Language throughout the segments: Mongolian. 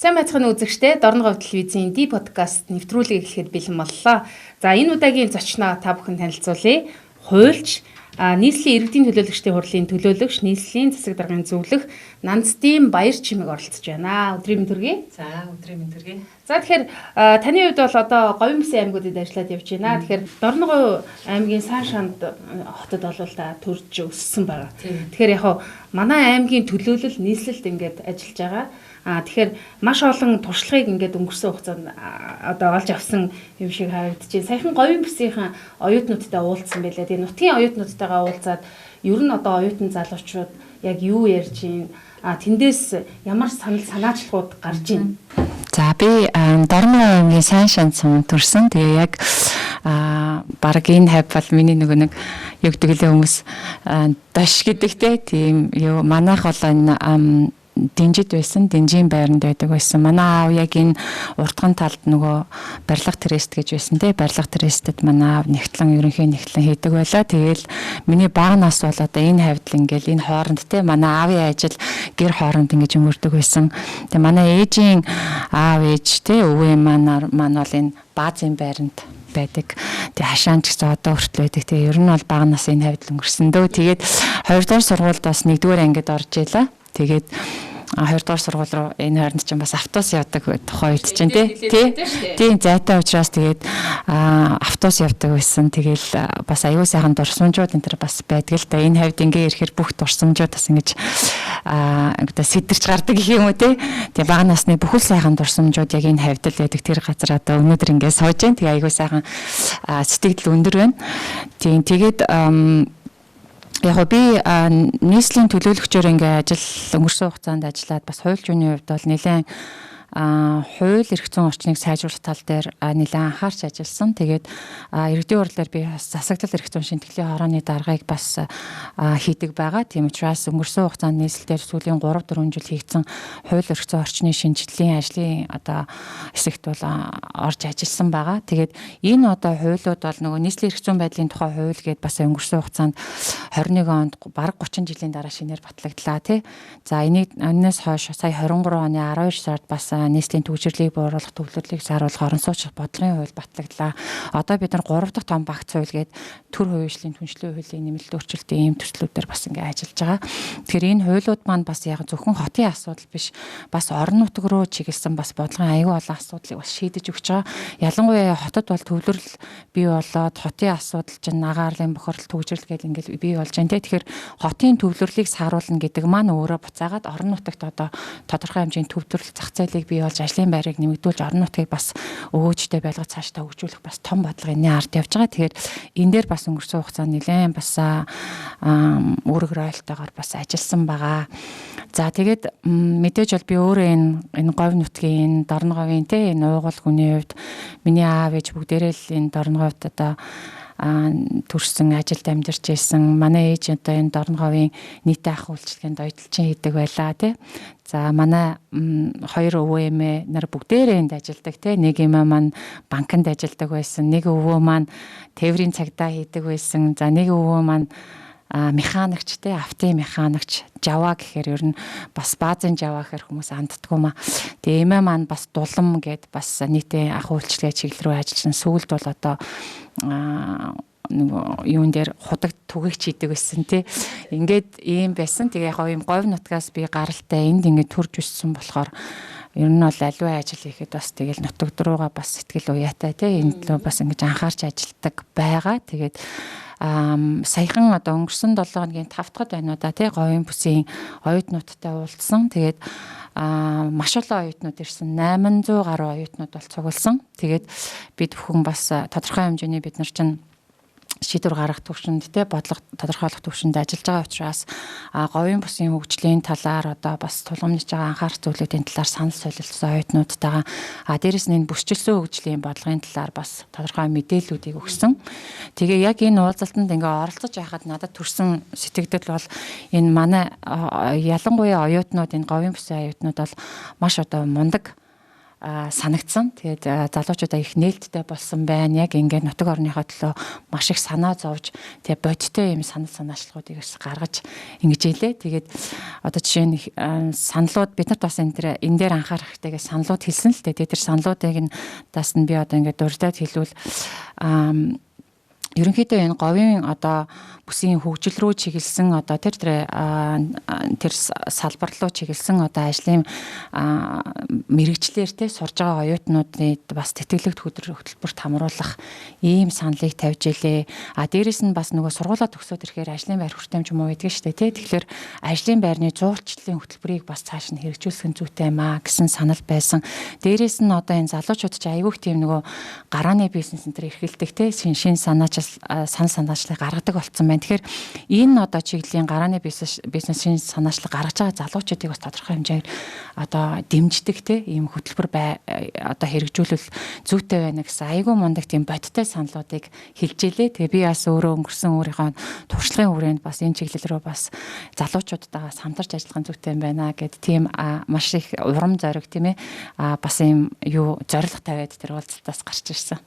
Сайн байцгаана үзэгчдээ Дорногов телевизийн D подкаст нэвтрүүлэг эхлэхэд бэлэн боллоо. За энэ удаагийн зочноо та бүхэн танилцуулъя. Хуульч, нийслэлийн иргэдийн төлөөлөгчдийн хурлын төлөөлөгч, нийслэлийн засаг даргын зөвлөх Нандстын Баяр чимэг оролцож байна. Өдрийн мэнд хүргэе. За, өдрийн мэнд хүргэе. За тэгэхээр таны хувьд бол одоо говийн бүсийн аймагуудад ажиллаад явж байна. Тэгэхээр Дорногов аймгийн Саашанд хотод бол та төрж өссөн байгаа. Тэгэхээр яг манай аймгийн төлөөлөл нийслэлд ингээд ажиллаж байгаа. Тэгэхээр маш олон туршлагыг ингээд өнгөрсөн хугацаанд одоо олж авсан юм шиг харагдаж байна. Саяхан говийн бүсийн оюутнуудтай уулзсан байлаа. Тэгээ нутгийн оюутнуудтайгаа уулзаад ер нь одоо оюутан залуучууд яг юу ярьж байна? Тэндээс ямар санаачлалууд гарч байна? За би Дорногов аймгийн сайн шансан төрсөн. Тэгээ яг баг энэ хайп бол миний нэг яг тэгэлээ хүмүүс даш гэдэгтэй тийм юу манайх бол энэ дэнжид байсан, дэнжийн байранд байдаг байсан. Манай аав яг энэ уртган талд нөгөө барилга трест гэж байсан те. Барилга трестэд манай аав ерөнхий нэгтлэн хийдэг байлаа. Тэгээл миний бага нас бол одоо энэ хавьд ингээл энэ хооронд те манай аавын ажил гэр хооронд ингэж өнгөрдөг байсан. Тэгээ манай ээжийн аав ээж те өвөө маань бол энэ баазын байранд байдаг. Тэгээ хашаанч гэсэн одоо хүртэл байдаг. Тэгээ ер нь бол бага нас энэ хавьд өнгөрсөн дөө. Тэгээд 2 дугаар сургуульд бас 1-р ангид орж ийлаа. Тэгээд 2 дугаар сургууль руу энэ хооронд чинь бас автобус явдаг тухай үед чинь тийм зайтай учраас тэгээд автобус явдаг байсан. Тэгээл бас аюул сайхан дурсамжууд энэ төр бас байдаг л да. Энэ хавьд ингээ ирэхээр бүх дурсамжууд бас ингэж одоо сэтэрч гардаг гэх юм уу те. Тэгээ бага насны бүхэл сайхан дурсамжууд яг энэ хавьд л байдаг. Тэр газар одоо өнөөдөр ингээ сууж байна. Тэгээ аюул сайхан сэтгэл өндөр байна. Тийм тэгээд яг би нийслэлийн төлөөлөгчөөр ингээ өнгөрсөн хугацаанд ажиллаад бас хууль зүйн хувьд бол нэлээд хууль эрх зүйн орчныг сайжруулах тал дээр нэлээд анхаарч ажилласан. Тэгээд иргэдийн хурлаар би бас засаглал эрх зүйн шинтгэлийн хорооны даргаыг бас хийдэг байгаа. Тийм учраас өнгөрсөн хугацаанд нийслэлээр сүүлийн 3-4 жил хийгдсэн хууль эрх зүйн орчны шинжилгээний ажлын одоо хэсэгт бол орж ажилласан байгаа. Тэгээд энэ одоо хуулиуд бол нөгөө нийслэлийн эрх зүйн байдлын тухай хууль гэдээ бас өнгөрсөн хугацаанд 21 онд бараг 30 жилийн дараа шинээр батлагдлаа тий. За энэс хойш сая 23 оны 12 сард бас нийслэлийн төвчрлийг бууруулах төвлөрлийг сааруулах орон сууцлах бодлогын хууль батлагдлаа. Одоо бид нар 3 дахь том багц хууль гээд төр хувийн түншлэн хуулийн нэмэлт өөрчлөлтийн ийм төслүүдээр бас ингээ ажиллаж байгаа. Тэгэхээр энэ хуулиуд маань бас яг зөвхөн хотын асуудал биш, бас орон нутг руу чиглэсэн бас бодлогын аюул олон асуудлыг бас шийдэж өгч байгаа. Ялангуяа хотод бол төвлөрөл бий болоод хотын асуудал чинь агаарлын бохирдол төвчрэл гээд ингээл бий болж байна. Тэгэхээр хотын төвлөрлийг сааруулна гэдэг маань өөрөө буцаагаад орон нутагт одоо тодорхой хэмжээний төвлөрөл зах зээлийг бий болж ажлын байрыг нэмэгдүүлж орон нутгийг бас өгөөжтэй байлгаж цаашдаа хөгжүүлэх бас том бодлогын ард явж байгаа. Тэгэхээр энэ дээр бас өнгөрсөн хугацаанд нэлээд бас үүрэг ройлтойгоор бас ажилласан байгаа. За тэгээд мэдээж бол би өөрөө энэ говь нутгийн Дорноговын те энэ уугуул хүний хувьд миний аав ээж бүгдээрээ л энэ Дорноговд одоо төрсэн ажилд амьдарч байсан. Манай ээж одоо энэ Дорноговын нийтийн ах үйлчилгээнд ойдлчин хийдэг байлаа тий. За манай 2 өвөө эмээ нар бүгдээрээ энд ажилладаг тий. Нэг эмээ маань банкнд ажилладаг байсан. Нэг өвөө маань тээврийн цагдаа хийдэг байсан. За нэг өвөө маань механикч те автын механикч жава гэхээр ер нь бас баазын жава гэхээр хүмүүс андддаг юм аа. Тэгээ эмээ маань бас дулам гэд бас нийтийн ах үйлчилгээ чиглэл рүү ажилласан. Сүүлд бол одоо юун дээр худаг түгэгч хийдэг байсан тий. Ингээд ийм байсан. Тэгээ яг ийм говь нутгаас би гаралтай энд ингээд төрж өссөн болохоор ер нь бол аливаа ажил хийхэд бас тэгэл нутагд руугаа бас сэтгэл уяатай тий. Энд л бас ингэж анхаарч ажилладаг байгаа. Тэгээд саяхан одоо өнгөрсөн 7 хоногийн 5 дахь байна уу да тий говийн бүсийн оюутнуудтай уулзсан. Тэгээд маш олон оюутнууд ирсэн. 800 гаруй оюутнууд бол цугласан. Тэгээд бид бүхэн бас тодорхой хэмжээний бид нар чинь шийдвэр гаргах төвшөнд те бодлого тодорхойлох төвшөнд ажиллаж байгаа учраас говийн бүсийн хөгжлийн талаар одоо бас тулгамдж байгаа анхаарах зүйлүүдийн талаар санал солилцсон оюутнуудтайгаа дээрэс нь энэ бүсчилсэн хөгжлийн бодлогын талаар бас тодорхой мэдээллүүдийг өгсөн. Тэгээ яг энэ уулзалтанд ингээ оролцож байхад надад төрсэн сэтгэгдэл бол энэ манай ялангуяа оюутнууд энэ говийн бүсийн оюутнууд бол маш одоо мундаг санагдсан. Тэгээд залуучуудаа их нээлттэй болсон байна. Яг ингээд нутаг орныхоо төлөө маш их санаа зовж тэгээд бодиттой юм санаачлагуудыг гаргаж ингэж илээ. Тэгээд одоо жишээ нь саналууд бид нарт бас энэ дээр анхаарах хэрэгтэйгээ саналууд хэлсэн л дээ. Тэр саналуудыг нь даас нь би одоо ингээд дурдаад хэлвэл ерөнхийдөө энэ говийн одоо бүсийн хөгжил рүү чиглэсэн одоо тэр салбар руу чиглэсэн одоо ажлын мэрэгчлэр те сурж байгаа оюутнуудад бас тэтгэлэгт хөтөлбөрт хамруулах ийм саналыг тавьж илээ. Дээрэс нь бас нөгөө сургуулаа төгсөөд ирэхээр ажлын байр хүртээмж юм уу гэдэг штэ те. Тэгэхээр ажлын байрны зуулчлалын хөтөлбөрийг бас цааш нь хэрэгжүүлэх нь зүйтэй маа гэсэн санал байсан. Дээрэс нь одоо энэ залуучууд ч аягүй их тийм нөгөө гарааны бизнес энэ төр эрхэлдэг те шин санаачлалыг гаргадаг болсон байна. Тэгэхээр энэ одоо чиглэлийн гарааны бизнесийн санаачлал гаргаж байгаа залуучуудыг бас тодорхой хэмжээгээр одоо дэмждэг те ийм хөтөлбөр одоо хэрэгжүүлэл зүйтэй байна гэсэн айгүй мундаг тийм бодиттой саналуудыг хэлж илээ. Тэгээ би бас өөрөө өнгөрсөн өөрийнхөө туршлагын хүрээнд бас энэ чиглэл рүү бас залуучуудтайгаа хамтарч ажиллах зүйтэй байна гэд тийм маш их урам зориг тийм ээ бас ийм юу зориг тавиад тэр уулзалтаас гарч ирсэн.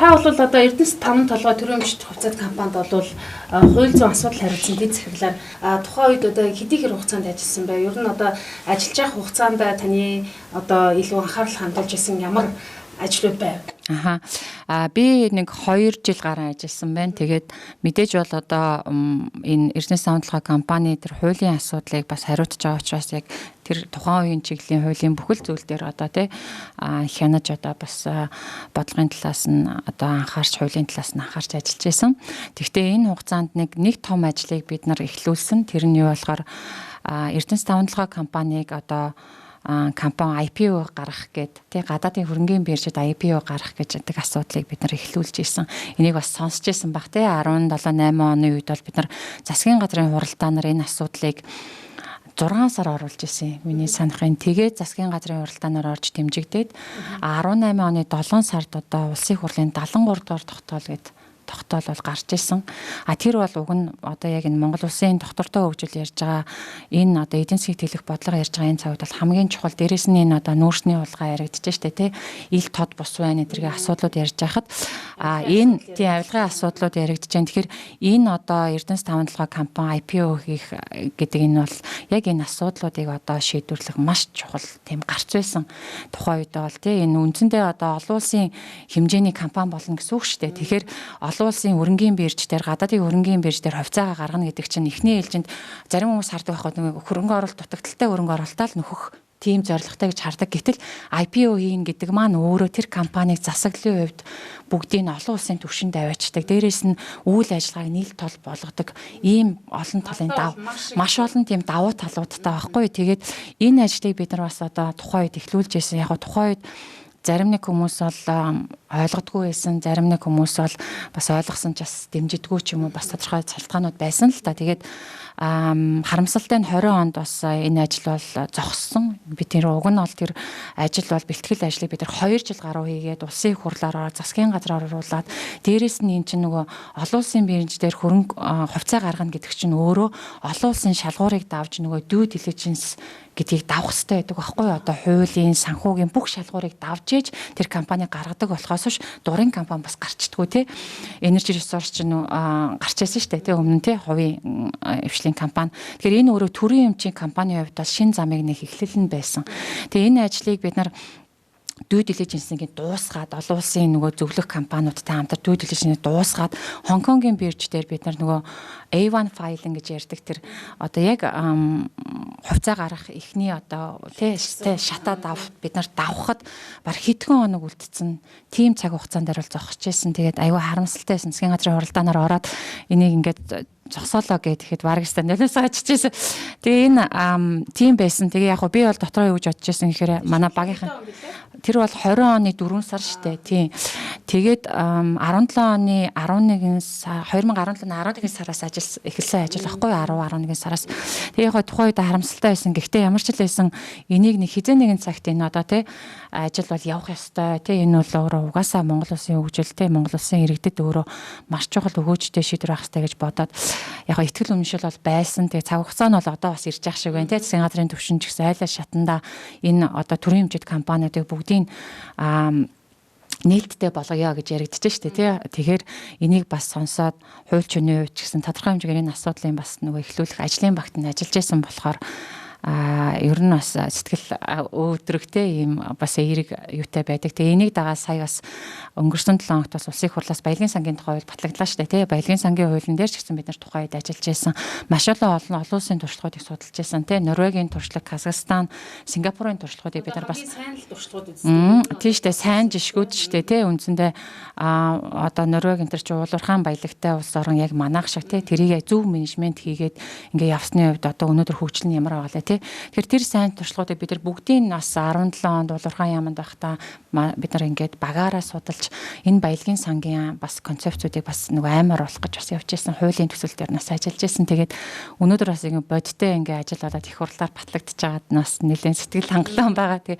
Та бол одоо Эрдэнэс 5 толгой төрөмжт хувьцаат компанид бол хууль зүйн асуудал хариуцсан дэд захирлаар тухайн үед одоо хэдий хэр хугацаанд ажилласан бэ? Ер нь одоо ажиллаж явах хугацаанд таны одоо илүү анхаарал хандуулж исэн ямар ажлууд байв? Би нэг 2 жил гарan ажилласан байна. Тэгээд мэдээж бол одоо энэ Эрдэнэс 5 толгой компани тэр хуулийн асуудлыг бас хариуцж байгаа учраас яг тэр тухайн үеийн чиглэлийн хуулийн бүхэл зүйл дээр одоо тий хянаж одоо бас бодлогын талаас нь одоо анхаарч хуулийн талаас нь анхаарч ажиллаж байсан. Гэхдээ энэ хугацаанд нэг том ажлыг бид нар эхлүүлсэн. Тэр нь юу болохоор Эрдэнэс 5 толгой компанийг одоо компани IPO гаргах гээд тий гадаадын хөрөнгийн биржид IPO гаргах гэж байдаг асуудлыг бид нар эхлүүлж ирсэн. Энийг бас сонсч ирсэн баг тий 17-8 оны үед бол бид нар засгийн газрын хуралдаанаар энэ асуудлыг 6 сар оруулж исэн. Миний санахын тэгээд засгийн газрын хуралдаанаар орж дэмжигдээд 18 оны 7 сард одоо улсын хурлын 73 дугаар тогтоол гээд тогтоол бол гарч ирсэн. Тэр бол уг нь одоо яг энэ Монгол улсын доктортой хөгжил ярьж байгаа энэ одоо эдийн засгийг тэлэх бодлого ярьж байгаа энэ цагт бол хамгийн чухал дээрэс нь энэ одоо нүүрсний улгаа яригдчихэж штэ тий ил тод бус байна гэдэргийн асуудлууд ярьж байхад энэ тий авилгын асуудлууд яригдж байна. Тэгэхээр энэ одоо Эрдэнэс 5 толгой компани IPO хийх гэдэг энэ бол яг энэ асуудлуудыг одоо шийдвэрлэх маш чухал тийм гарч байсан. Тухайн үед бол тий энэ үндсэндээ одоо олон улсын хэмжээний компани болно гэсэн үг штэ. Тэгэхээр олон улсын хөрөнгийн бирж дээр гадаадын хөрөнгийн бирж дээр хувьцаагаа гаргана гэдэг чинь эхний ээлжинд зарим хүмүүс хардаг байхгүй нэг хөрөнгө оруулалт дутагдaltaй хөрөнгө оруулалтаа л нөхөх тийм зорилготой гэж хардаг. Гэтэл IPO хийн гэдэг маань өөрөө тэр компанийг засаглалын хувьд бүгдийг нь олон улсын түвшинд аваачдаг. Дээрээс нь үйл ажиллагааг нийл тол болгодог ийм олон талын маш олон тийм давуу талуудтай байхгүй. Тэгээд энэ ажлыг бид нар бас одоо тухайн үед эхлүүлж байсан. Яг тухайн үед зарим нэг хүмүүс бол ойлгодгүй байсан, зарим нэг хүмүүс бол бас ойлгосон ч бас дэмжидэггүй ч юм уу бас тодорхой цалтгаанууд байсан л та. Тэгээд харамсалтай нь 20 онд бас энэ ажил бол зогссон. Би тэр уг нь бол тэр ажил бол бэлтгэл ажлыг бид 2 жил гаруй хийгээд улсын хурлаараа засгийн газраар оруулаад дээрэс нь эн чинь нөгөө олон улсын бирж дээр хөрөнгө хувьцаа гаргана гэдэг чинь өөрөө олон улсын шалгуурыг давж нөгөө due diligence гэдгийг давах хэрэгтэй байдаг байхгүй юу? Одоо хуулийн, санхүүгийн бүх шалгуурыг давж ээж тэр компани гаргадаг болохоос ш дурын компани бас гарчдаггүй тий. Energy Resource чинь гарч ирсэн шүү дээ тий өмнө тий хувийн эвшлийн компани. Тэгэхээр энэ өөрөө төрийн эмчийн компанийн хувьд бол шин замыг нэг эхлэл нь байсан. Тэгээ энэ ажлыг бид нар due diligence-ийг дуусгаад олон улсын нөгөө зөвлөх компаниудтай хамтар due diligence-ийг дуусгаад Хонконгийн бирж дээр бид нар нөгөө A1 filing гэж ярьдаг тэр одоо яг хувьцаа гаргах эхний одоо тий шатаа бид нар давхад баг хэдхэн хоног үлдсэн тийм цаг хугацаанд дээр бол зогсож байсан. Тэгээд аюу харамсалтай байсан. Засгийн газрын хуралдаанаар ороод энийг ингээд зогсоолоо гэхэд барагстаа нөлөөсөө очижсэн. Тэгээ энэ тийм байсан. Тэгээ яг би бол дотроо юу гэж бодож байсан гэхээр манай багийнхан тэр бол 20 оны 4 сар штэ. Тийм. Тэгээд 17 оны 11 сар 2017 оны 11 сараас эхэлсэн ажил байхгүй 10 11 сараас. Тэгээ яг тухайн үед харамсалтай байсан. Гэхдээ ямар ч л байсан энийг нэг хизээ нэгэн цагт энэ одоо тий ажил бол явах ёстой. Тий энэ бол өөрөө угаасаа Монгол Улсын хөгжил тий Монгол Улсын иргэдэд өөрөө маш чухал өгөөжтэй шийдвэр авах хэрэгтэй гэж бодоод яг итгэл үнэмшил бол байсан. Тэгээ цаг хугацаа нь бол одоо бас ирж явах шиг байна. Тий засгийн газрын төвшин ч гэсэн айлаа шатанда энэ одоо төрийн хэмжээнд компаниудыг бүгдийг нээлттэй болгоё гэж яригдчихэж штэ тий. Тэгэхээр энийг бас сонсоод хууль чөний хувьд ч гэсэн тодорхой хэмжээгээр энэ асуудлын бас нөгөө эхлүүлэх ажлын багтанд ажиллаж байсан болохоор ер нь бас сэтгэл өөдрөгтэй ийм бас эерэг юутай байдаг. Тэгээ энийг дагаа сая бас өнгөрсөн 7 хоногт бас улсын хурлаас баялагын сангийн тухай хууль батлагдлаа шүү дээ. Тэгээ баялагын сангийн хуулийн дээр ч гэсэн бид нар тухайн үед ажиллаж байсан. Маш олон улсын туршлагуудыг судалж байсан. Тэгээ Норвегийн туршлага, Казахстан, Сингапурын туршлагуудыг бид нар бас сайн л туршлагууд үзсэн. Тийм шүү дээ. Сайн жишгүүд шүү дээ. Тэ үндсэндээ одоо Норвег энэ чи уулуурхаан баялагтай улс орон яг манайх шиг тэ тэрийг зөв менежмент хийгээд ингээ явсны хувьд одоо өнөөдөр хөгжил нь ямар байгаа. Тэгэхээр тэр сайн туршлагуудыг бид нар бүгдийг нас 17 онд уулуурхаан яамд байхдаа бид нар ингээд багаараа судалж энэ баялагын сангийн бас концепцүүдийг бас нөгөө аймаар болох гэж бас явж байсан хуулийн төсөл дээр нас ажиллаж байсан. Тэгээд өнөөдөр бас ингэ бодиттой ингээ ажил болоод их хурлаар батлагдчихж байгаад нас нэлээд сэтгэл хангалуун байгаа.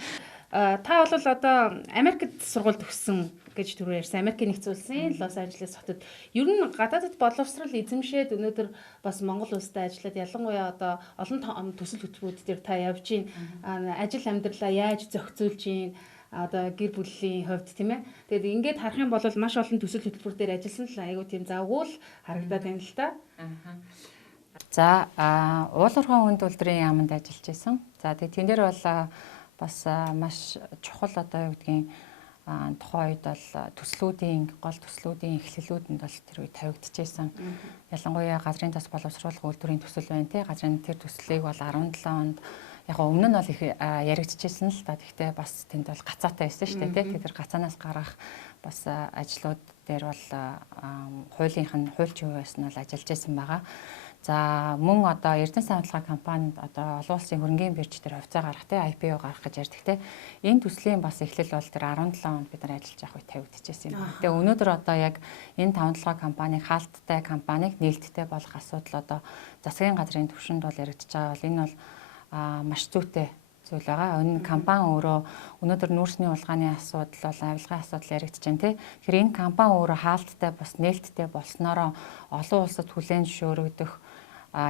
Та бол одоо Америкт сургууль төгссөн гэж түрүү ярьсан. Америкийн нэгдсэн улсын Лос Анжелес хотод ер нь гадаадд боловсрал эзэмшээд өнөөдөр бас Монгол улстай ажиллаад ялангуяа одоо олон төсөл хөтөлбөрүүд дээр та явж гин ажил амьдралаа яаж зохицуулж гин одоо гэр бүлийн хувьд тийм ээ. Тэгээд ингээд харах юм бол маш олон төсөл хөтөлбөр дээр ажилласан л айгуу тийм завгүй л харагдаад байна л та. За уулуурхаан хүнд үйлдвэрийн яамд ажиллаж байсан. За тэгээд тэн дээр бол бас маш чухал одоо юу гэдгийг тухайн үед бол гол төслүүдийн эхлэлүүдэнд бол тэр үед тавигдчихсан. Ялангуяа газрын тас боловсруулах үйлдвэрийн төсөл байна те. Газрын тэр төслийг бол 17 онд яг өмнө нь бол их яригдчихсэн л та. Гэхдээ бас тэнд бол гацаатай байсан шүү дээ те. Тэр гацаанаас гарах бас ажлууд дээр бол хуульчийн хувьас нь бол ажиллаж байсан байгаа. За мөн одоо Эрдэнэ сайн хамтлагаа компанид одоо олон улсын хөрөнгийн бирж дээр хувьцаа гаргах те IPO гаргах гэж ярьдаг те. Энэ төслийн бас эхлэл бол тэр 17 онд бид нар ажиллаж явах үед тавигдчихсэн юм. Тэгээ өнөөдөр одоо яг энэ 5-7 компаниг хаалттай компаниг нээлттэй болох асуудал одоо засгийн газрын түвшинд бол яригдж байгаа бол энэ бол маш зүйтэй зүйл байгаа. Энэ компани өөрөө өнөөдөр нүүрсний улгааны асуудал бол авилгын асуудал яригдж байна тий. Тэгэхээр энэ компани өөрөө хаалттай бас нээлттэй болсноороо олон улсад хүлээн зөвшөөрөгдөх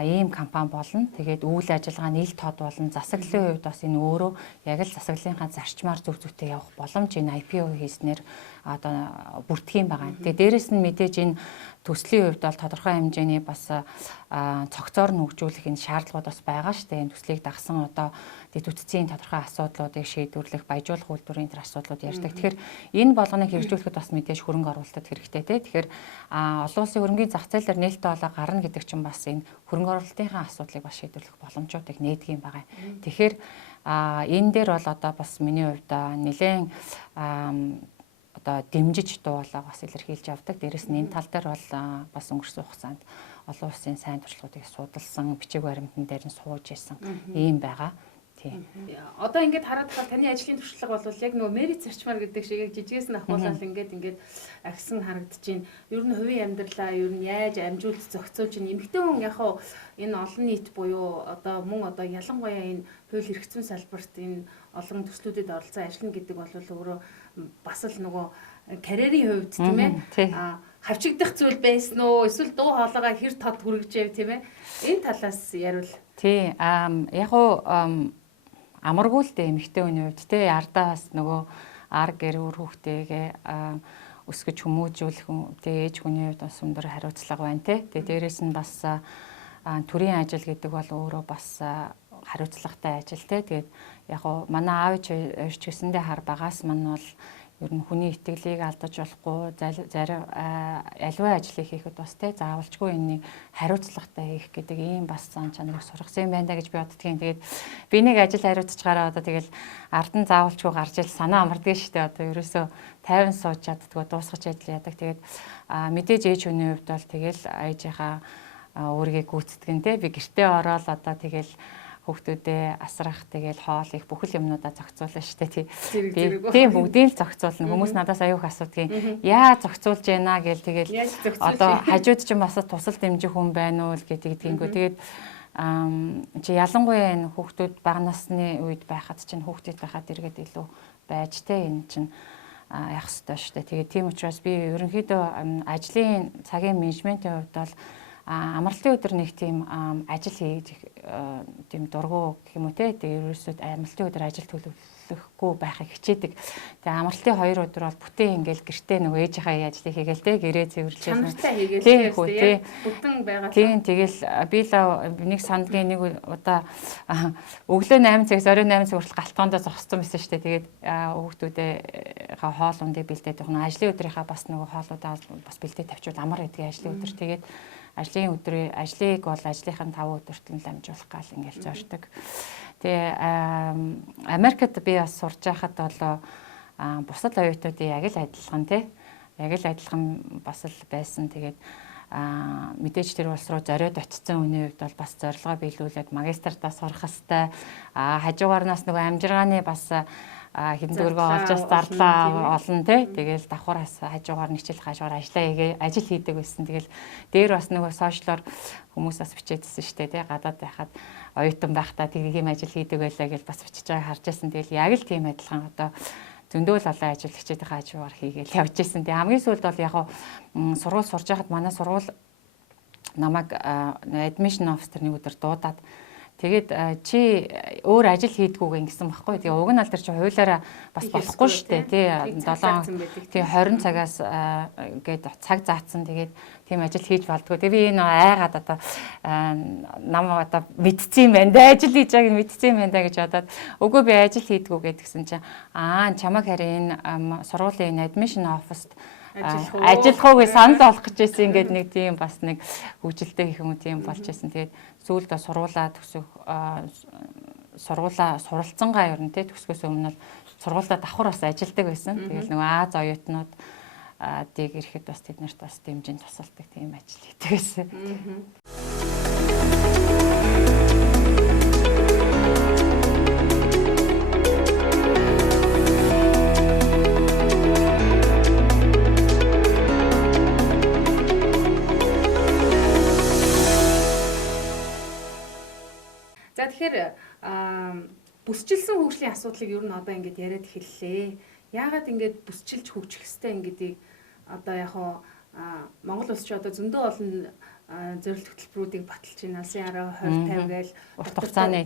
ийм компани болно. Тэгээд үйл ажиллагаа нийл тод болон засаглалын хувьд бас энэ өөрөө яг л засаглалынхаа зарчмаар зөв зөвтэй явах боломж энэ IPO хийснээр одоо бүрдэх юм байгаа. Тэгээд дээрэс нь мэдээж энэ төслийн хувьд бол тодорхой хэмжээний бас цогцоор нь хөгжүүлэх энэ шаардлагууд бас байгаа шүү дээ. Энэ төслийг дагсан одоо дэд үтцийн тодорхой асуудлуудыг шийдвэрлэх, баяжуулах үйлдвэрийн тэр асуудлууд ярьдаг. Тэгэхээр энэ болгоныг хэрэгжүүлэхэд бас мэдээж хөрөнгө оруулалт хэрэгтэй тий. Тэгэхээр олон улсын хөрөнгийн зах зээл дээр нээлттэй болоо гарна гэдэг чинь бас энэ хөрөнгө оруулалтынхаа асуудлыг бас шийдвэрлэх боломжуудыг нээдэг юм байгаа. Тэгэхээр энэ дээр бол одоо бас миний хувьд нэлээд одоо дэмжиж дуулаа бас илэрхийлж явдаг. Дээрэс нь энэ тал дээр бол бас өнгөрсөн хугацаанд олон улсын сайн туршлагуудыг судалсан, бичиг баримтан дээр нь сууж исэн ийм байгаа. Тийм. Одоо ингээд хараад байгаа таны ажлын туршлага бол яг нөгөө Merit зарчмаар гэдэг шиг яг жижигээс нь ахуулаад ингээд агсан харагдаж байна. Ер нь хувийн амьдралаа ер нь яаж амжуулж зохицуулж байна. Эмэгтэй хүн яг хаа энэ олон нийт буюу одоо мөн одоо ялангуяа энэ хууль эрх зүйн салбарт энэ олон төслүүдэд оролцсон ажиллана гэдэг бол өөрөө бас л нөгөө карьерийн хувьд тийм ээ хавчигдах зүйл байсан уу? Эсвэл дуу хоолойгоо хэр тод хүргэжээ тийм ээ? Энэ талаас яривал. Тий. Яг уу амаргүй л дээ эмэгтэй хүний хувьд те ардаа бас нөгөө ар гэр үр хүүхдээгээ өсгөж хүмүүжүүлэх те ээж хүний хувьд бас өндөр хариуцлага байна те. Тэгээ дээрэс нь бас төрийн ажил гэдэг бол өөрөө бас хариуцлагатай ажил те. Тэгээд яг уу манай аав ч гэсэндээ хар багаас мань бол ер нь хүний итгэлийг алдаж болохгүй зарим аливаа ажлыг хийхэд бас те заавалчгүй энийг хариуцлагатай хийх гэдэг ийм бас зан чанарыг сургасан юм байна да гэж би боддгийн. Тэгээд би нэг ажил хариуцчихаараа одоо тэгэл ард нь заавалчгүй гарч ил санаа амарддаг шүү дээ. Одоо ерөөсөө 50 сууж чаддгаа дуусгаж ажил яадаг. Тэгээд мэдээж ээж хүний хувьд бол тэгэл аяжийнхаа өөрийгөө гүйцэтгэн те би гэртээ ороод одоо тэгэл хүүхдүүдээ асрах тэгэл хоол их бүхэл юмнуудаа зохицуулна штэ тийм бүгдийг л зохицуулна. Хүмүүс надаас аюух асуудгийн яа зохицуулж байна гэл тэгэл одоо хажууд чинь бас тусал дэмжих хүн байна уу гэдэг тиймгүй. Тэгээд чи ялангуяа энэ хүүхдүүд бага насны үед байхад чинь хүүхдүүд байхад эргээд илүү байж тэ энэ чинь явах хэрэгтэй шүү дээ. Тэгээд тийм учраас би ерөнхийдөө ажлын цагийн менежментийн хувьд бол амралтын өдөр нэг тийм ажил хийж тийм дургу гэх юм уу те. Тэгээд ерөөсөө амралтын өдөр ажил төлөвлөхгүй байхыг хичээдэг. Тэгээд амралтын 2 өдөр бол бүтэн ингээл гэртээ нөгөө ээжийнхээ ажлыг хийгээл те. Гэрээ цэвэрлжээ. Чанартай хийгээл те. Бүтэн байгаа. Тийм тэгэл би л нэг сандгийн нэг удаа өглөө 8 цагаас оройн 8 цаг хүртэл галтгоондоо зогссон байсан шүү дээ. Тэгээд хүүхдүүдээ хоол ундыг бэлдээд явах. Ажлын өдрийнхаа бас нөгөө хоолуудаа бас бэлдээд тавьчвал амар гэдгийг ажлын өдөр тэгээд ажлын өдрийн ажлыг бол ажлынхаа 5 өдөрт нь дамжуулах гал ингээл зорддог. Тэгээ Америкт би бас сурж байхад бол бусад оюутнуудын яг л адилхан тий. Яг л адилхан бас л байсан. Тэгээд мэдээж тэр улс руу зориод очсон хүний хувьд бол бас зорилгоо биелүүлээд магистртаа сурах хэвээр хажуугаарнаас нөгөө амжиргааны бас хэдэн төгрөгөө олж зарлаа олон тий. Тэгэл давхраас хажуугаар нэг жил хажуугаар ажил хийдэг байсан. Тэгэл дээр бас нөгөө сошиалор хүмүүс бас бичээдсэн шүү дээ тий. Гадаад байхад оюутан байхдаа тийм ажил хийдэг байлаа гэж бас бичиж байгааг харж байсан. Тэгэл яг л тийм адилхан одоо зөндөл олон ажилчдын хажуугаар хийгээл явж байсан. Тэгээ хамгийн сүүлд бол яг сургууль сурж байхад манай сургууль намайг admission officer нэг өдөр дуудаад тэгээд чи өөр ажил хийдгүүг ингэсэн баггүй. Тэгээ уг нь аль тэр чи хуулиараа бас болохгүй шүү дээ тий 7 тий 20 цагаас гээд цаг заасан. Тэгээд тийм ажил хийж болдгоо. Тэгээ би энэ айгаад одоо нам одоо мэдсэн юм байна да. Ажил хийж байгааг мэдсэн юм байна да гэж бодоод үгүй би ажил хийдгүү гэдгсэн чинь чамайг харин энэ сургуулийн admission office-д ажиллах уу гэж санал олох гэж байсан. Ингээд нэг тийм бас нэг хөвгөлтэй гэх юм уу тийм болж байсан. Тэгээд сүүлд сургуулаа төгсөх сургуулаа суралцсангаа ер нь тий төгсгөөс өмнө сургуулаа давхар бас ажилдаг байсан. Тэгээд нөгөө Аз оюутнууд дэг ирэхэд бас тэднэрт бас дэмжин тусалдаг тийм ажил хийдэг байсан. За тэгэхээр бүсчилсэн хөгжлийн асуудлыг ер нь одоо ингээд яриад эхэллээ. Яагаад ингээд бүсчилж хөгжих хэвтэй ингэдэг одоо яг Монгол улс ч одоо зөндөө олон зорилт хөтөлбөрүүдийг баталж байна. Алсын хараа 20 50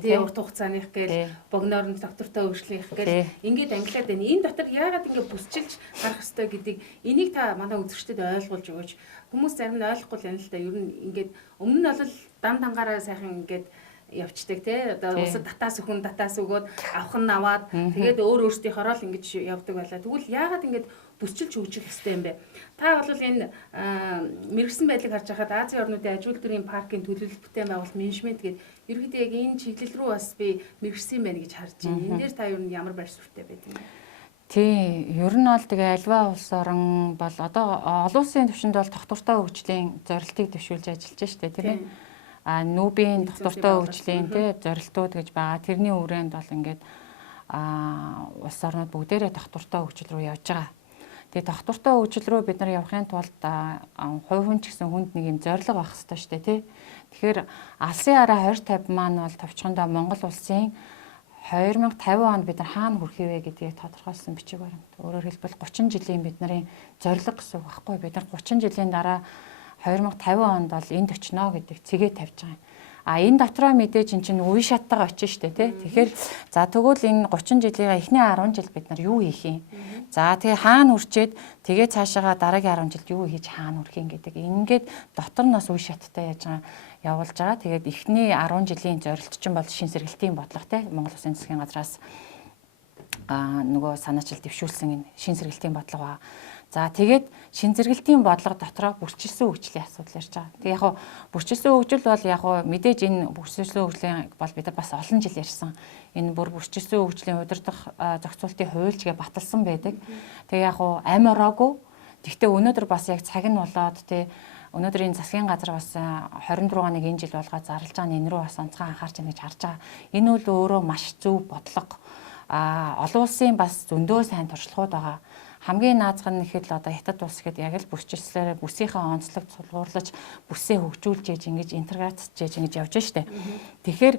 гээл урт хугацааных гээл богиноор нь доктортой хөгжлийнх гээл ингээд ангилаад байна. Энэ дотор яагаад ингээд бүсчилж гарах хэвтэй гэдэг энийг та манай үзэгчдэд ойлгуулж өгөөч. Хүмүүс зарим нь ойлгохгүй юм л да. Ер нь ингээд өмнө нь бол дан дангаараа сайхан ингээд явцдаг тий одоо усад татаас өгөөд авах нь аваад тэгээд өөрсдийнхоо л ингэж явдаг байлаа. Тэгвэл яагаад ингэж бүсчилж хөгжих хэрэгтэй юм бэ? Та бол энэ мэрэгсэн байдлыг харж байхад Азийн орнуудын аж үйлдвэрийн паркын төлөвлөлт бүтээн байгуулалт менежмент гэдэг ерөнхийдөө яг энэ чиглэл рүү бас би мэрэгсэн байна гэж харж байна. Энэ дээр та ер нь ямар байр суурьтай байдаг юм бэ? Тий, ер нь бол тэгээ альва улс орон бол одоо олон улсын түвшинд бол доктортой хөгжлийн зорилтыг төвшүүлж ажиллаж штэ тийм ээ. Нүүбийн доктортой хөгжлийн тий зорилтууд гэж байгаа. Тэрний хүрээнд бол ингээд улс орнууд бүгдээрээ доктортой хөгжил рүү явж байгаа. Тэгээ доктортой хөгжил рүү бид нар явахын тулд хувь хүн ч гэсэн хүнд нэг юм зорилго байх хэрэгтэй шүү дээ тий. Тэгэхээр алсын хараа 2050 маань бол товчхондоо Монгол улсын 2050 онд бид нар хаана хүрэх вэ гэдгийг тодорхойлсон бичиг баримт. Өөрөөр хэлбэл 30 жилийн бидний зорилго гэсэн үг байхгүй. Бид нар 30 жилийн дараа 2050 онд бол энд очино гэдэг цэгээ тавьж байгаа юм. Энэ дотроо мэдээж чинь үе шаттайгаа очиж штэ тий. Тэгэхээр за тэгвэл энэ 30 жилийн эхний 10 жил бид нар юу хийх юм? За тэгээ хаана хүрчээд тэгээ цаашаага дараагийн 10 жилд юу хийж хаана хүрэх юм гэдэг. Ингээд дотор нь бас үе шаттай явуулж байгаа. Тэгээд эхний 10 жилийн зорилт чинь бол шин сэргэлтийн бодлого тий. Монгол Улсын засгийн газраас нөгөө санаачил дэвшүүлсэн энэ шин сэргэлтийн бодлого ба. За тэгээд шин зэрэгэлтийн бодлого дотроо бүрчилсэн хөгжлийн асуудал ярьж байгаа. Тэгээ яг хуу бүрчилсэн хөгжил бол яг хуу мэдээж энэ бүрчилсэн хөгжлийн бол бид нар бас олон жил ярьсан. Энэ бүр бүрчилсэн хөгжлийн удирдах зохицуултын хуульчгээ баталсан байдаг. Тэгээ яг хуу амь ороогүй. Гэхдээ өнөөдөр бас яг цаг нь болоод тий өнөөдөр энэ засгийн газар бас 24 оны энэ жил болгоод зарлж байгаа энэ рүү бас онцгой анхаарч байна гэж харж байгаа. Энэ бол өөрөө маш зөв бодлого. Олон улсын бас зөндөө сайн туршлагууд байгаа. Хамгийн наазах нь ихэд л одоо хятад улс гэхэд яг л бүсчилслээр бүсийнхээ онцлог тулгуурлаж бүсээ хөгжүүлж ээж ингэж интеграцж ээж ингэж явж штэ. Тэгэхээр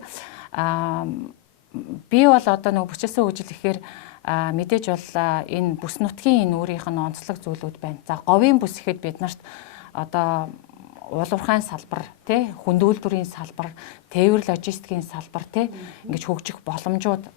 би бол одоо нөгөө бүсчилсэн хөгжил гэхээр мэдээж бол энэ бүс нутгийн энэ өөрийнх нь онцлог зүйлүүд байна. За говийн бүс гэхэд бид нарт одоо уулуурхайн салбар тий хүндүүлбэрийн салбар, тээвэр логистикийн салбар тий ингэж хөгжих боломжууд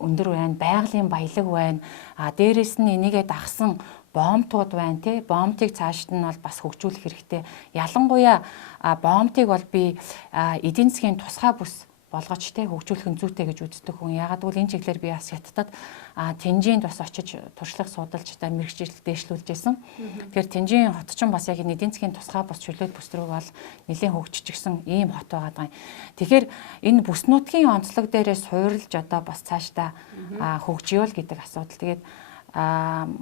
өндөр байна, байгалийн баялаг байна. Дээрээс нь энийгээ дагсан боомтууд байна тий боомтыг цаашд нь бол бас хөгжүүлэх хэрэгтэй. Ялангуяа боомтыг бол би эдийн засгийн тусгай бүс болгож тий хөгжүүлэх нь зүйтэй гэж үздэг хүн. Ягаад гэвэл энэ чиглэлээр би бас хятадд Тэнжинд бас очиж туршлага судалж та мэрэгжил дээшлүүлж байсан. Тэгэхээр Тэнжин хот ч бас яг эдийн засгийн тусгай бус чөлөөт бүс рүү бол нэлээд хөгжижсэн ийм хот байгаа юм. Тэгэхээр энэ бүс нутгийн онцлог дээрээ суурилж одоо бас цаашдаа хөгжиё л гэдэг асуудал. Тэгээд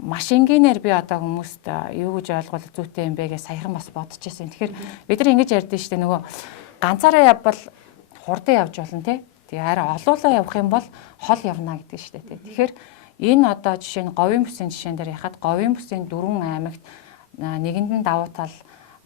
маш энгийнээр би одоо хүмүүст юу гэж ойлгуул зүйтэй юм бэ гэж саяхан бас бодож байсан. Тэгэхээр бид нар ингэж ярьдэн шүү дээ нөгөө ганцаараа явбал хурдан явж болно тий. Тэгээ арай олоолаа явах юм бол хол явна гэдэг шүү дээ. Тэгэхээр энэ одоо жишээ нь говийн бүсийн жишээн дээр яхад говийн бүсийн 4 аймагт нэгэнд нь давуу тал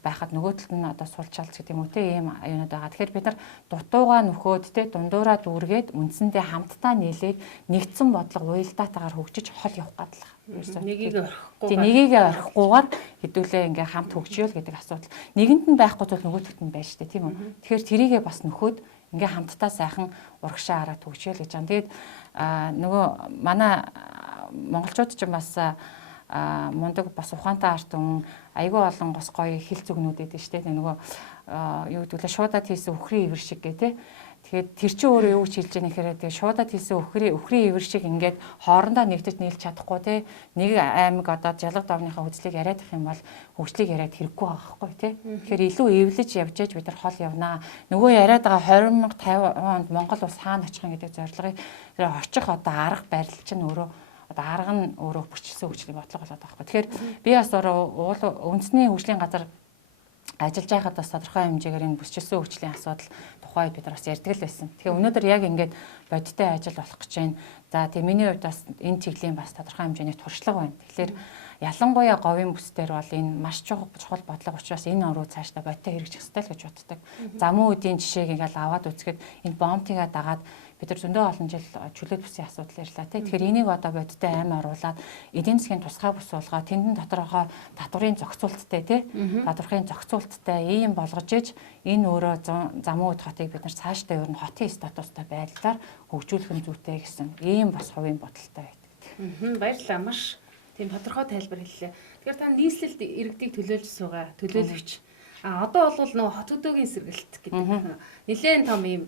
байхад нөгөө талд нь одоо суулчаалц гэдэг юм уу те ийм аюунууд байгаа. Тэгэхээр бид нар дутуугаа нөхөөд те дундуураа дүүргээд үндсэндээ хамтдаа нийлээд нэгдсэн бодлого уялдаатаагаар хөгжиж хол явах гадлах. Нэгийг орхихгүйгээр хэдүүлээ ингээ хамт хөгжиё л гэдэг асуудал. Нэгэнд нь байхгүй тул нөгөө талд нь байж штэ тийм үү. Тэгэхээр тэрийгээ бас нөхөөд ингээ хамтдаа сайхан урагшаа хараад хөгжиё л гэж байгаа. Тэгээд нөгөө манай монголчууд ч бас мундаг бас ухаантай арт хүн айгүй олон гос гоё хэл зүгнүүд байдаг шүү дээ. Нөгөө юу гэдэг вэ? Шуудад хийсэн өхрийн ивэр шиг гэ тэ. Тэгэхээр тэр чинь өөрөө юу гэж хэлж яах нэхэрээ тэгээ шуудад хийсэн өхрийн ивэр шиг ингээд хоорондоо нэгдэж нийлж чадахгүй тэ. Нэг аймаг одоо жалга давныхаа үзлийг яриад их юм бол хөгжлийг яриад хэрэггүй байгаа байхгүй тэ. Тэгэхээр илүү эвлэж явж яаж бид нар хол явнаа. Нөгөө яриад байгаа 2050 онд Монгол улс хаана очих юм гэдэг зорилгыг тэр очих одоо арга барил чинь өөрөө одоо арга нь өөрөө бүрчилсэн хөгжлийн бодлого болоод байгаа байхгүй. Тэгэхээр би бас үндэсний хөгжлийн газар ажиллаж байхад бас тодорхой хэмжээгээр энэ бүсчилсэн хөгжлийн асуудал тухайд бид нар бас ярьдаг л байсан. Тэгэхээр өнөөдөр яг ингээд бодиттой ажил болох гэж байна. За тийм миний хувьд бас энэ чиглийн бас тодорхой хэмжээний туршлага байна. Тэгэхээр ялангуяа говийн бүсдэр бол энэ маш чухал бодлого учраас энэ оруу цаашдаа бодиттой хэрэгжих ёстой л гэж боддог. Замун үеийн жишээг ингээл аваад үзэхэд энэ бомтыгаа дагаад бид нар зөндөө олон жил чөлөөт бүсийн асуудал ярьлаа тий. Тэгэхээр энийг одоо бодиттой аим оруулаад эдийн засгийн тусгай бүс болгоо тэндэн доторхоо татварын зохицуулттай тий. Татварын зохицуулттай ийм болгож иж энэ өөрөө замун үе хотыг бид нар цаашдаа ер нь хотын статустай байдлаар хөгжүүлэх нь зүйтэй гэсэн ийм бас хувийн бодолтой байдаг. Баярлалаа. Маш тийм тодорхой тайлбар хэллээ. Тэгэхээр та нийслэлд иргэдийг төлөөлж суугаа, төлөөлөгч. Одоо бол нөгөө хот хөдөөгийн сэргэлт гэдэг нэлээд том ийм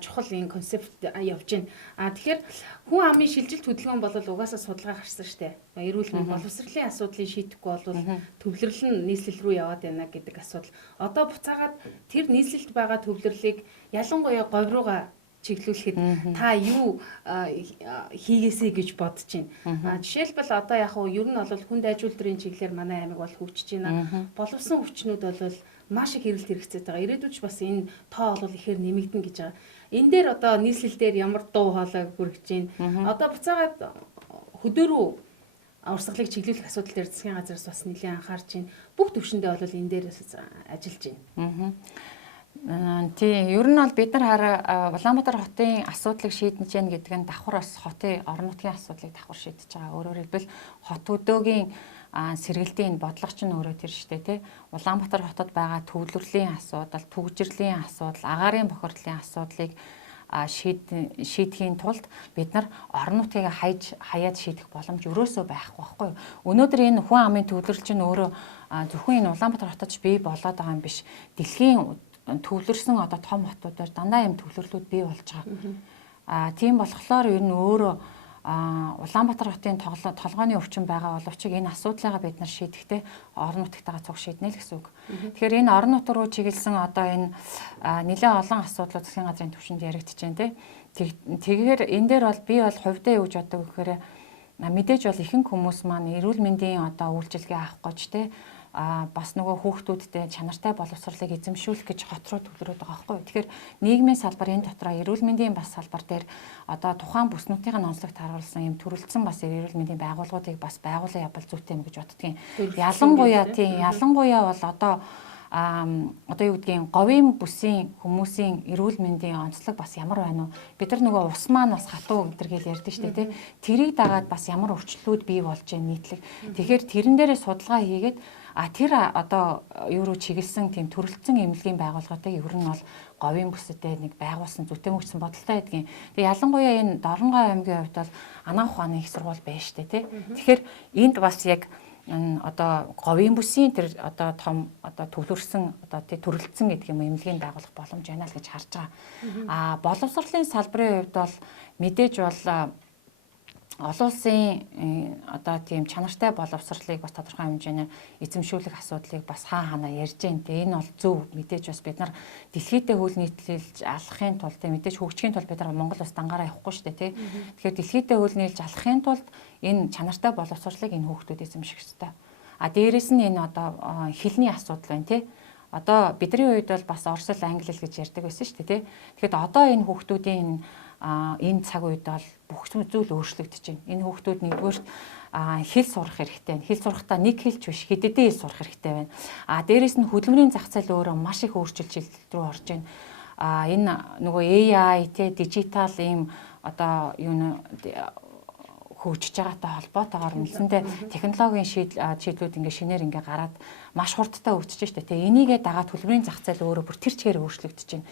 чухал ийм концепт явж байна. Тэгэхээр хүн амын шилжилт хөдөлгөөн бол угаасаа судалгаа гарсан шүү дээ. Эрүүл мэндийн боловсролын асуудлыг шийдэхгүй бол төвлөрөл нь нийслэл рүү яваад байна гэдэг асуудал. Одоо буцаагаад тэр нийслэлд байгаа төвлөрлийг ялангуяа говь руугаа чиглүүлэхэд та юу хийгээсэй гэж бодож байна. Жишээлбэл одоо яг нь ер нь бол хүнд ажуулдрын чиглэлээр манай аймаг бол хөгжиж байна. Боловсон хүчнүүд бол маш их хэрэгэлт хэрэгцээд байгаа. Ирээдүйд бас энэ тоо бол ихээр нэмэгдэнэ гэж байгаа. Энэ дээр одоо нийслэл дээр ямар дуу хоолой хүрэж байна. Одоо буцаагаад хөдөө рүү урсгалыг чиглүүлэх асуудал дээр засгийн газраас бас нэлээд анхаарч байна. Бүх төвшөндөө бол энэ дээр ажиллаж байна. Тийм, ер нь бол бид нар Улаанбаатар хотын асуудлыг шийдэж яах гэдэг нь давхар бас хотын орон нутгийн асуудлыг давхар шийдэж байгаа. Өөрөөр хэлбэл хот хөдөөгийн сэргэлтийн бодлого ч нь өөрөө тэр шүү дээ тий. Улаанбаатар хотод байгаа төвлөрлийн асуудал, түгжирлийн асуудал, агаарын бохирдлын асуудлыг шийдэхийн тулд бид нар орон нутгийг хаяад шийдэх боломж өрөөсөө байхгүй байхгүй. Өнөөдөр энэ хүн амын төвлөрөл чинь өөрөө зөвхөн энэ Улаанбаатар хотод бий болоод байгаа юм биш. Дэлхийн төвлөрсөн одоо том хотуудаар дандаа юм төвлөрлүүд бий болж байгаа. Тийм болохоор ер нь өөрөө Улаанбаатар хотын толгойн өвчин байгаа боловч энэ асуудлыг бид нар шийдэхдээ орон нутгатайгаа цуг шийднэ л гэсэн үг. Тэгэхээр энэ орон нут руу чиглэсэн одоо энэ нэлээд олон асуудлууд засгийн газрын түвшинд яригдж байна тий. Тэгэхээр энэ дээр бол би бол хувьдаа юу гэж боддог гэхээр мэдээж бол ихэнх хүмүүс маань эрүүл мэндийн одоо үйлчилгээ авах гэж тий бас нөгөө хүүхдүүдтэй чанартай боловсролыг эзэмшүүлэх гэж хот руу төвлөрөөд байгаа байхгүй. Тэгэхээр нийгмийн салбар энэ дотроо эрүүл мэндийн бас салбар дээр одоо тухайн бүснүүдийн онцлогт харуулсан юм төрөлцсөн бас эрүүл мэндийн байгууллагуудыг бас байгуулан явбал зүйтэй юм гэж боддгийн. Ялангуяа бол одоо юу гэдгийг говийн бүсийн хүмүүсийн эрүүл мэндийн онцлог бас ямар байна вэ? Бид нар нөгөө ус маань бас хатуу гэдэр гэж ярьдэн штэ тий. Тэрийг дагаад бас ямар өвчлөлүүд бий болж байна нийтлэг. Тэгэхээр тэрэн дээрээ судалгаа хийгээд тэр одоо юу руу чиглэсэн тийм төрөлцсөн эмнэлгийн байгууллагуудыг ер нь бол говийн бүсэдээ нэг байгуулсан зүйтэй мөрчсөн бодолтой байдгийн. Тэгээ ялангуяа энэ Дорногой аймгийн хувьд бол анагаах ухааны их сургууль байна штэ тий. Тэгэхээр энд бас яг одоо говийн бүсийн тэр одоо том одоо төвлөрсөн одоо тий төрөлцсөн гэдэг юм эмнэлгийн байгуулах боломж байна л гэж харж байгаа. Боловсролын салбарын хувьд бол мэдээж бол олон улсын одоо тийм чанартай боловсролыг бас тодорхой хэмжээгээр эзэмшүүлэх асуудлыг бас хаана ярьж байна. Тэгээ энэ бол зөв мэдээж бас бид нар дэлхийдээ хөл нийтлэлж алахын тулд мэдээж хөгжихийн тулд бид нар Монгол бас дангаараа явахгүй шүү дээ тий. Тэгэхээр дэлхийдээ хөл нийлж алахын тулд энэ чанартай боловсролыг энэ хүүхдүүд эзэмших ёстой. Дээрээс нь энэ одоо хэлний асуудал байна тий. Одоо бидний үед бол бас орсол англи хэл гэж ярьдаг байсан шүү дээ тий. Тэгэхэд одоо энэ хүүхдүүдийн энэ цаг үед бол бүх зүйл өөрчлөгдөж байна. Энэ хүүхдүүд нэгдүгээр хэл сурах хэрэгтэй. Хэл сурахдаа нэг хэлч биш хэдэдэн хэл сурах хэрэгтэй байна. Дээрээс нь хөдөлмөрийн зах зээл өөрөө маш их өөрчлөлт рүү орж байна. Энэ нөгөө AI те дижитал ийм одоо юу хөгжиж байгаатай холбоотойгоор үндсэндээ технологийн шийдлүүд ингээ шинээр ингээ гараад маш хурдтай өөрчлөж штэ. Тэгээ энийгээ дагаад хөдөлмөрийн зах зээл өөрөө бүр тэр чигээр өөрчлөгдөж байна.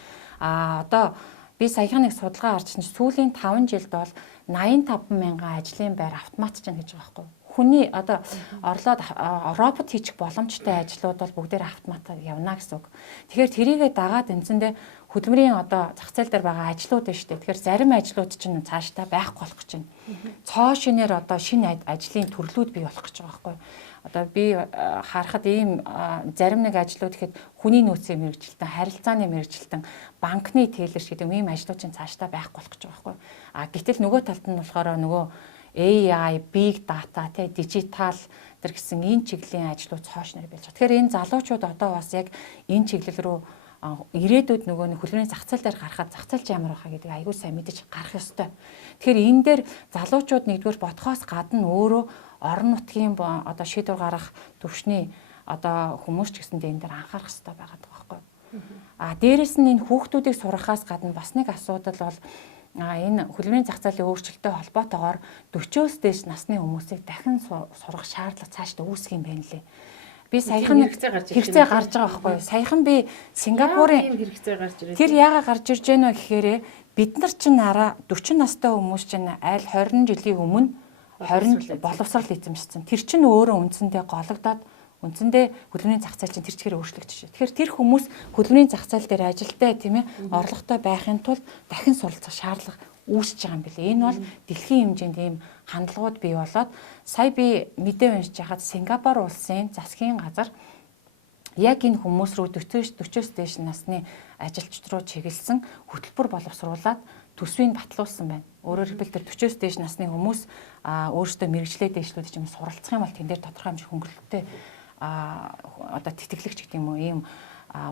Одоо би саяхан нэг судалгаа харчихсан чинь сүүлийн 5 жилд бол 85 мянган ажлын байр автоматжна гэж байгаа байхгүй. Хүний одоо орлоод робот хийчих боломжтой ажлууд бол бүгдээр автоматар явна гэсэн үг. Тэгэхээр тэрийгээ дагаад үндсэндээ хөдөлмөрийн одоо зах зээл дээр байгаа ажлууд байна шүү дээ. Тэгэхээр зарим ажлууд чинь цаашдаа байхгүй болох гэж байна. Цоо шинээр одоо шинэ ажлын төрлүүд бий болох гэж байгаа байхгүй. Одоо би харахад ийм зарим нэг ажлууд ихэд хүний нөөцийн мэрэгчлэлтэн, харилцааны мэрэгчлэлтэн, банкны тейлерч гэдэг ийм ажлууд чинь цаашдаа байхгүй болох гэж байгаа байхгүй. Гэтэл нөгөө талд нь болохоор нөгөө AI, big data, digital тэр гэсэн энэ чиглэлийн ажлууд цааш нэр болж байгаа. Тэгэхээр энэ залуучууд одоо бас яг энэ чиглэл рүү ирээдүйд нөгөө хөдөлмөрийн зах зээл дээр гарахад зах зээлч ямар байхаа гэдэг аягүй сайн мэдэж гарах ёстой. Тэгэхээр энэ дээр залуучууд нэгдүгээр бодхоос гадна өөрөө орон нутгийн одоо шийдвэр гарах төвшний одоо хүмүүс ч гэсэндээ энэ дээр анхаарах ёстой байгаа байхгүй. Дээрээс нь энэ хүүхдүүдийг сурахаас гадна бас нэг асуудал бол энэ хөдөлмөрийн зах зээлийн өөрчлөлттэй холбоотойгоор 40-оос дээш насны хүмүүсийг дахин сурах шаардлага цаашдаа үүсэх юм байна лээ. Би саяхан хэрэгцээ гарч байгаа байхгүй юу? Саяхан би Сингапурын хэрэгцээ гарч ирээд тэр яагаад гарч ирж байна вэ гэхээр бид нар чинь араа 40 настай хүмүүс чинь аль 20 жилийн өмнө 20 боловсрал эзэмшсэн. Тэр чинь өөрөө үндсэндээ гологдоод үндсэндээ хөдөлмөрийн зах зээл чинь тэр чигээр өөрчлөгдөж байна. Тэгэхээр тэр хүмүүс хөдөлмөрийн зах зээл дээр ажилттай тийм ээ орлоготой байхын тулд дахин суралцах шаардлага үүсэж байгаа юм билээ. Энэ бол дэлхийн хэмжээнд ийм хандлагууд бий болоод сая би мэдээ уншиж байхад Сингапур улсын засгийн газар яг энэ хүмүүс рүү 40-оос дээш насны ажилчид руу чиглэсэн хөтөлбөр боловсруулад төсвийг батлуулсан байна. Өөрөөр хэлбэл тэр 40-оос дээш насны хүмүүс өөрсдөө мэрэгчлээ дэвшлүүд ч юм суралцах юм бол тэн дээр тодорхой хэмжээ хөнгөлөлттэй одоо тэтгэлэгч гэдэг юм уу ийм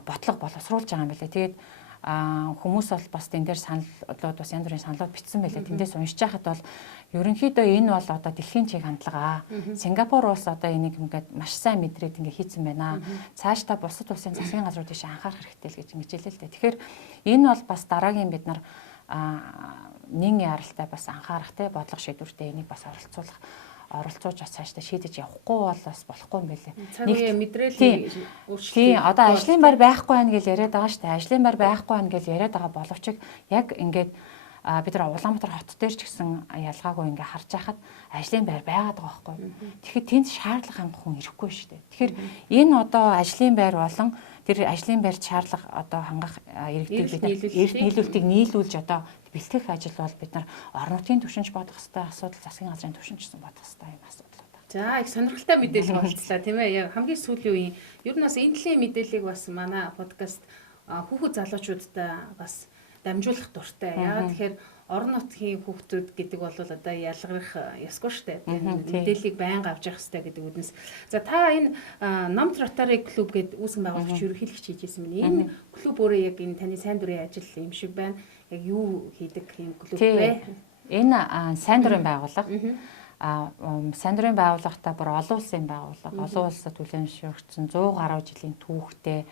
бодлого боловсруулж байгаа юм билээ. Тэгээд хүмүүс бол бас тэн дээр саналууд бас янз бүрийн саналууд бичсэн байлээ. Тэндээс уншиж байхад бол ерөнхийдөө энэ бол одоо дэлхийн чиг хандлага. Сингапур улс одоо энийг ингээд маш сайн мэдрээд ингээд хийцэн байна. Цаашдаа бусад улсын засгийн газрууд тийш анхаарах хэрэгтэй л гэж ингэж хэлээ л дээ. Тэгэхээр энэ бол бас дараагийн бид нар нэгэн яралтай бас анхаарах те бодлого шийдвэртэй энийг бас оролцуулж бас цаашдаа шийдэж явахгүй бол бас болохгүй юм байлээ. Нэг мэдрэлийн өөрчлөлт. Одоо ажлын байр байхгүй байх гэж яриад байгаа шүү дээ. Ажлын байр байхгүй байх гэж яриад байгаа боловч яг ингээд бид нар Улаанбаатар хот дээр ч гэсэн ялгаагүй ингээ харж байхад ажлын байр байгаад байгаа байхгүй. Тэгэхээр тэнд шаардлага хангах хүн ирэхгүй шүү дээ. Тэгэхээр энэ одоо ажлын байр болон тэр ажлын байрт шаардлага одоо хангах иргэдийг бид эрт нийлүүлэлтийг нийлүүлж одоо бэлтгэх ажил бол бид нар орон нутгийн түвшинч бодох хэрэгтэй асуудал, засгийн газрын түвшинч гэсэн бодох хэрэгтэй юм асуудал байна. За их сонирхолтой мэдээлэл болцлаа тийм ээ. Яг хамгийн сүүлийн үеийн ер нь бас энэ төрлийн мэдээллийг бас манай подкаст хүүхэд залуучуудтай бас дамжуулах дуртай. Яагаад тэгэхээр орон нутгийн хүүхдүүд гэдэг бол одоо ялгарх ёсгүй шүү дээ. Мэдээллийг байнга авч явах хэрэгтэй гэдэг үднэс. За та энэ Номт Rotary клуб гэдэг үүсгэн байгуулагч ерөнхийлөгч хийжсэн байна. Энэ клуб өөрөө яг энэ таны сайн дурын ажил юм шиг байна. Яг юу хийдэг юм клуб вэ? Энэ сайн дурын байгууллага. Сайн дурын байгууллагатай бүр олон улсын байгууллага. Олон улсад хүлээмжшүүлэгдсэн 100 гаруй жилийн түүхтэй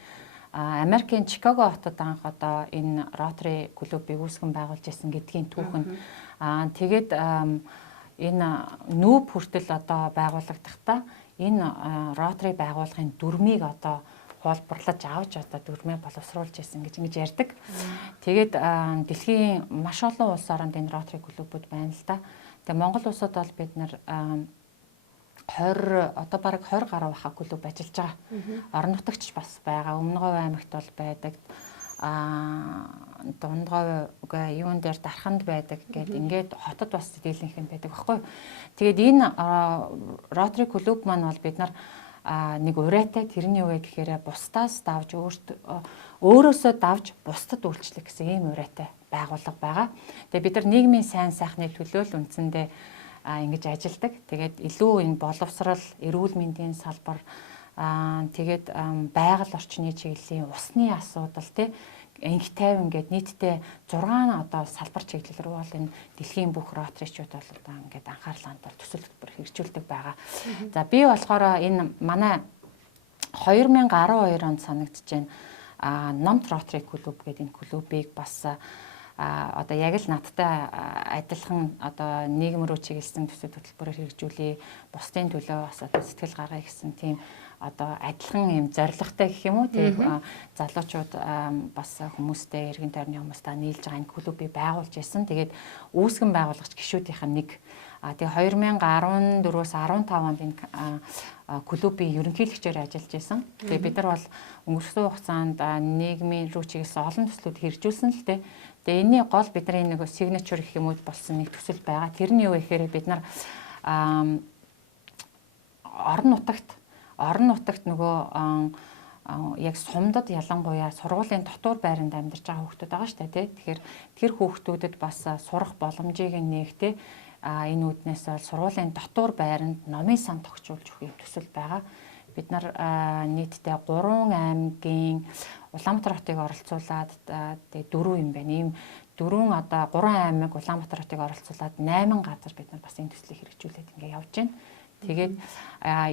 Америкийн Чикаго хотод анх одоо энэ Rotary клубыг үүсгэн байгуулж ирсэн гэдгийн түүхэн. Тэгээд энэ нүүб хүртэл одоо байгууллагдахдаа энэ Rotary байгууллагын дүрмийг одоо хуулбарлаж авч одоо дүрмээ боловсруулж ирсэн гэж ингэж ярьдаг. Тэгээд дэлхийн маш олон улс оронд энэ Rotary клубуд байна л да. Тэгээд Монгол улсад бол бид нар 20 одоо бараг 20 гаруй хаа клуб ажиллаж байгаа. Орон нутагч бас байгаа. Өмнөговь аймагт бол байдаг. Дундгой юун дээр Дарханд байдаг гэд ингээд хотод бас дийлэнх юм байдаг баггүй. Тэгээд энэ Rotary клуб маань бол бид нар нэг урайтай тэрний үе гэхээр бусдаас давж өөрөөсөө давж бусдад үйлчлэх гэсэн ийм урайтай байгууллага байгаа. Тэгээд бид нар нийгмийн сайн сайхны төлөө л үндсэндээ ингэж ажилдаг. Тэгээд илүү энэ боловсрал, эрүүл мэндийн салбар, тэгээд байгаль орчны чиглэлийн усны асуудал, энх тайван гэд нийтдээ 6 одоо салбар чиглэл рүү бол энэ дэлхийн бүх Rotary-чуд бол одоо ингээд анхаарлаа хандуул төсөл хөтөлбөр хэрэгжүүлдэг байгаа. За би болохоор энэ манай 2012 онд санагдаж байна. Номт Rotary клуб гэдэг энэ клубыг бас одоо яг л надтай адилхан одоо нийгэм рүү чиглэсэн төсөл хөтөлбөрөөр хэрэгжүүлээ. Бусдын төлөө бас одоо сэтгэл гаргая гэсэн тийм одоо адилхан юм зорилготой гэх юм уу тийм залуучууд бас хүмүүстэй эргэн тойрны хүмүүстэй нийлж байгаа энэ клубыг байгуулж ирсэн. Тэгээд үүсгэн байгуулагч гишүүдийнх нь нэг. Тэгээ 2014-өөс 15 онд энэ клубийн ерөнхийлөгчөөр ажиллаж исэн. Тэгээ бид нар бол өнгөрсөн хугацаанд нийгмийн рүү чиглэсэн олон төслүүд хэрэгжүүлсэн л дээ. Тэгээ энэний гол бидний нэг signature гэх юм уу болсон нэг төсөл байгаа. Тэр нь юу вэ гэхээр бид нар орон нутагт нөгөө яг сумдад ялангуяа сургуулийн дотор байранд амьдарч байгаа хүүхдүүд байгаа шүү дээ. Тэгэхээр тэр хүүхдүүдэд бас сурах боломжийг нээх энэ үүднээс бол сургуулийн дотор байранд номын сан тогтжуулж өгөх юм төсөл байгаа. Бид нар нийтдээ 3 аймгийн Улаанбаатар хотыг оролцуулаад тэгээ 4 юм байна. Ийм 4 одоо 3 аймаг Улаанбаатар хотыг оролцуулаад 8 газар бид нар бас энэ төслийг хэрэгжүүлээд ингээ явж байна. Тэгээд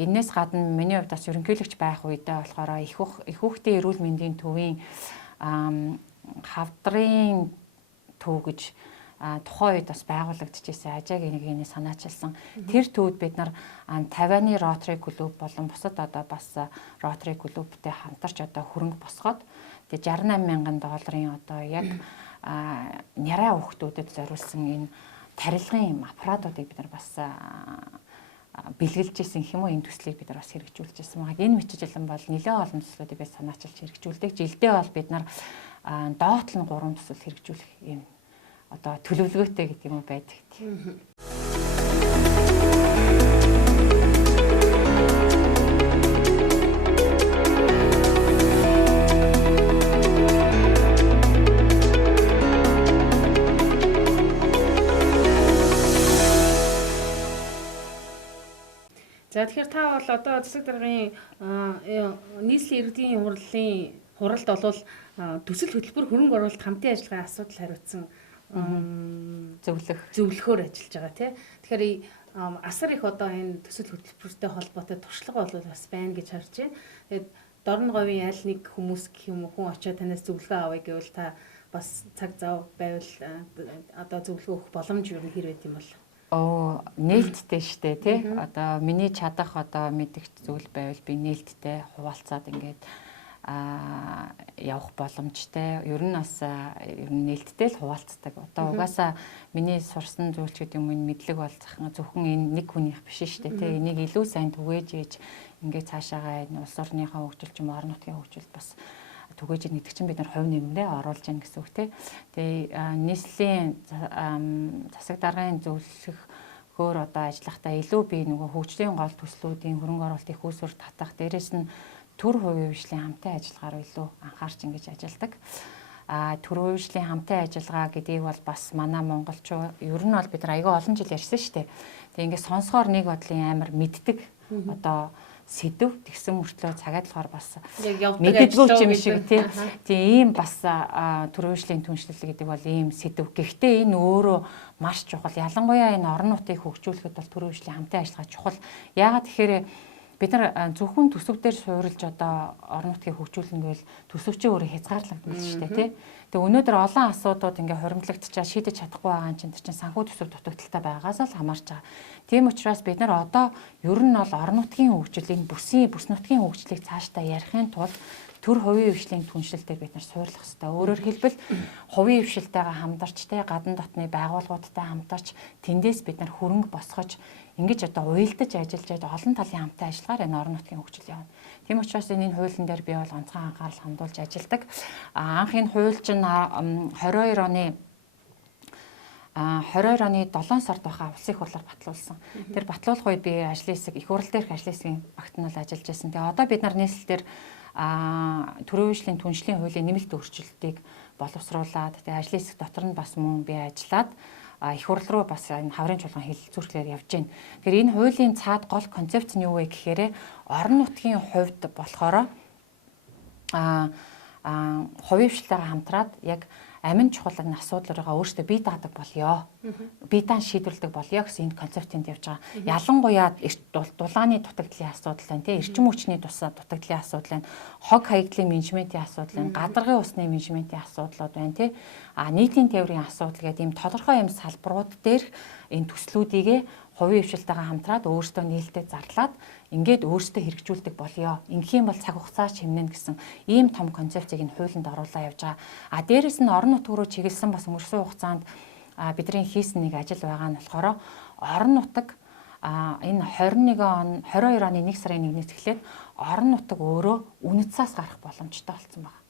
энэс гадна миний хувьд бас ерөнхийлөгч байх үедээ болохоор их хүүхдийн эрүүл мэндийн төвийн хавдрын төв гэж тухайн үед бас байгуулагдчихсэн ажаагийн нэг энэ санаачилсан. Тэр төвд бид нар 50-ны Rotary клуб болон бусад одоо бас Rotary клубтэй хамтарч одоо хөрөнгө босгоод тэгээ 68 мянган долларын одоо яг няраа хүүхдүүдэд зориулсан энэ тарилгын аппаратуудыг бид нар бас бэлгэлж исэн юм уу энэ төслийг бид нар бас хэрэгжүүлж исэн баг. Энэ мэтчилэн бол нэлээд олон төслүүдийг бид санаачилж хэрэгжүүлдэг. Жилдээ бол бид нар доотлон 3 төсөл хэрэгжүүлэх юм одоо төлөвлөгөөтэй гэдэг юм байдаг. За тэгэхээр та бол одоо засаг даргын нийслэлийн иргэдийн хуралд болвол төсөл хөтөлбөр хөрөнгө оруулалт хамтын ажиллагааны асуудал хариуцсан зөвлөхөөр ажиллаж байгаа тий. Тэгэхээр асар их одоо энэ төсөл хөтөлбөртэй холбоотой туршлага бол бас байна гэж харж байна. Тэгээд дорн говийн аль нэг хүмүүс гэх юм уу хүн очиод танаас зөвлөгөө авъя гэвэл та бас цаг зав байвал одоо зөвлөгөө өгөх боломж юу хэр байт юм бол нээлттэй штэ тий. Одоо миний чадах одоо мэдих зүйл байвал би нээлттэй хуваалцаад ингээд явах боломжтой. Ер нь бас ер нь нээлттэй л хуваалцдаг. Одоо угаасаа миний сурсан зүйл ч гэдэг юм энэ мэдлэг бол зөвхөн энэ нэг хүнийх биш штэ тий. Энийг илүү сайн түгээж ээж ингээд цаашаагаа энэ улс орныхаа хөгжил ч юм уу орон нутгийн хөгжилд бас түгээж нэгдэг чинь бид нар хувь нэмрээ оруулж яах гэсэн үг тий. Тэгээ нийслэлийн засаг даргын зөвлөхөөр одоо ажиллахдаа илүү би нөгөө хөгжлийн гол төслүүдийн хөрөнгө оруулалт их үүсвэр татах дээрээс нь төр хувийн хөгжлийн хамтын ажиллагаар илүү анхаарч ингэж ажилладаг. төрийн үеийн хамтын ажиллагаа гэдгийг бол бас манай монголчууд ер нь бол бид нар аягүй олон жил ярьсан шүү дээ. Тэгээ ингээд сонсохоор нэг бодлын амар мэддэг одоо сэдв тэгсэн мөртлөө цагаад болохоор бас мэддэггүй юм шиг тийм ийм бас төрийн түншлэл гэдэг бол ийм сэдв. Гэхдээ энэ өөрөө маш чухал. Ялангуяа энэ орон нутгийг хөгжүүлэхэд бол төрийн хамтын ажиллагаа чухал. Яагаад тэгэхээр бид нар зөвхөн төсөв дээр суурилж одоо орон нутгийг хөгжүүлнэ гэвэл төсөвчөө өөрөө хязгаарлагдсан шүү дээ тий. Тэгээ өнөөдөр олон асуудлууд ингээ хуримтлагдчихаа шийдэж чадахгүй байгаа юм чинь санхүү төсөв дутагдaltaй байгаас л хамаарч байгаа. Тийм учраас бид нар одоо ер нь бол орон нутгийн хөгжил энэ бүс нутгийн хөгжлийг цаашдаа ярихын тулд төр хувийн хвшлийн түншлэлээр бид нар суйрлах хэрэгтэй. Өөрөөр хэлбэл хувийн хвшилтэйгээ хамтарч те гадна дотны байгууллагуудтай хамтарч тэндээс бид нар хөрөнгө босгож ингэж одоо уялдаж ажиллаж олон талын хамтын ажиллагаар энэ орон нутгийн хөгжил явна. Тийм учраас энэ хуулийн дээр би бол онцгой анхаарал хандуулж ажилладаг. Анх энэ хууль чинь 22 оны 7 сард байхаа улсын их хурлаар батлуулсан. Тэр батлуулах үед би ажлын хэсэг их хурл дээрх ажлын хэсгийн багт нь бол ажиллаж байсан. Тэгээ одоо бид нар нийслэлээр төрийн түншлийн хуулийн нэмэлт өөрчлөлтийг боловсруулад тэгээ ажлын хэсэг дотор нь бас мөн би ажиллаад их хурл руу бас энэ хаврын чуулган хэлэлцүүлэхээр явж байна. Тэгэхээр энэ хуулийн цаад гол концепц нь юу вэ гэхээр орон нутгийн хувьд болохоор хувийн хвшлтэйгээ хамтраад яг амин чухал энэ асуудлаараа өөрсдөө бие даадаг болёо. Бие даан шийдвэрлэдэг болёо гэсэн энэ концептынд явж байгаа. Ялангуяа дулааны дутагдлын асуудал байна тий, эрчим хүчний дутагдлын асуудал байна, хог хаягдлын менежментийн асуудал байна, гадаргын усны менежментийн асуудлууд байна тий. Нийтийн тээврийн асуудал гэдэг ийм тодорхой юм салбарууд дээр энэ төслүүдийг хувийн хвшилтэйгээ хамтраад өөрсдөө нээлттэй зарлаад ингээд өөрсдөө хэрэгжүүлдэг болёо. Ингэх юм бол цаг хугацаа хэмнэн гэсэн ийм том концепцийг энэ хуулинд оруулаад явж байгаа. Дээрэс нь орон нутг руу чиглэсэн бас өнгөрсөн хугацаанд бидний хийсэн нэг ажил байгаа нь болохоор орон нутаг энэ 22 оны 1 сарын 1-ээс эхлээд орон нутаг өөрөө үнэт цаас гарах боломжтой болсон байна.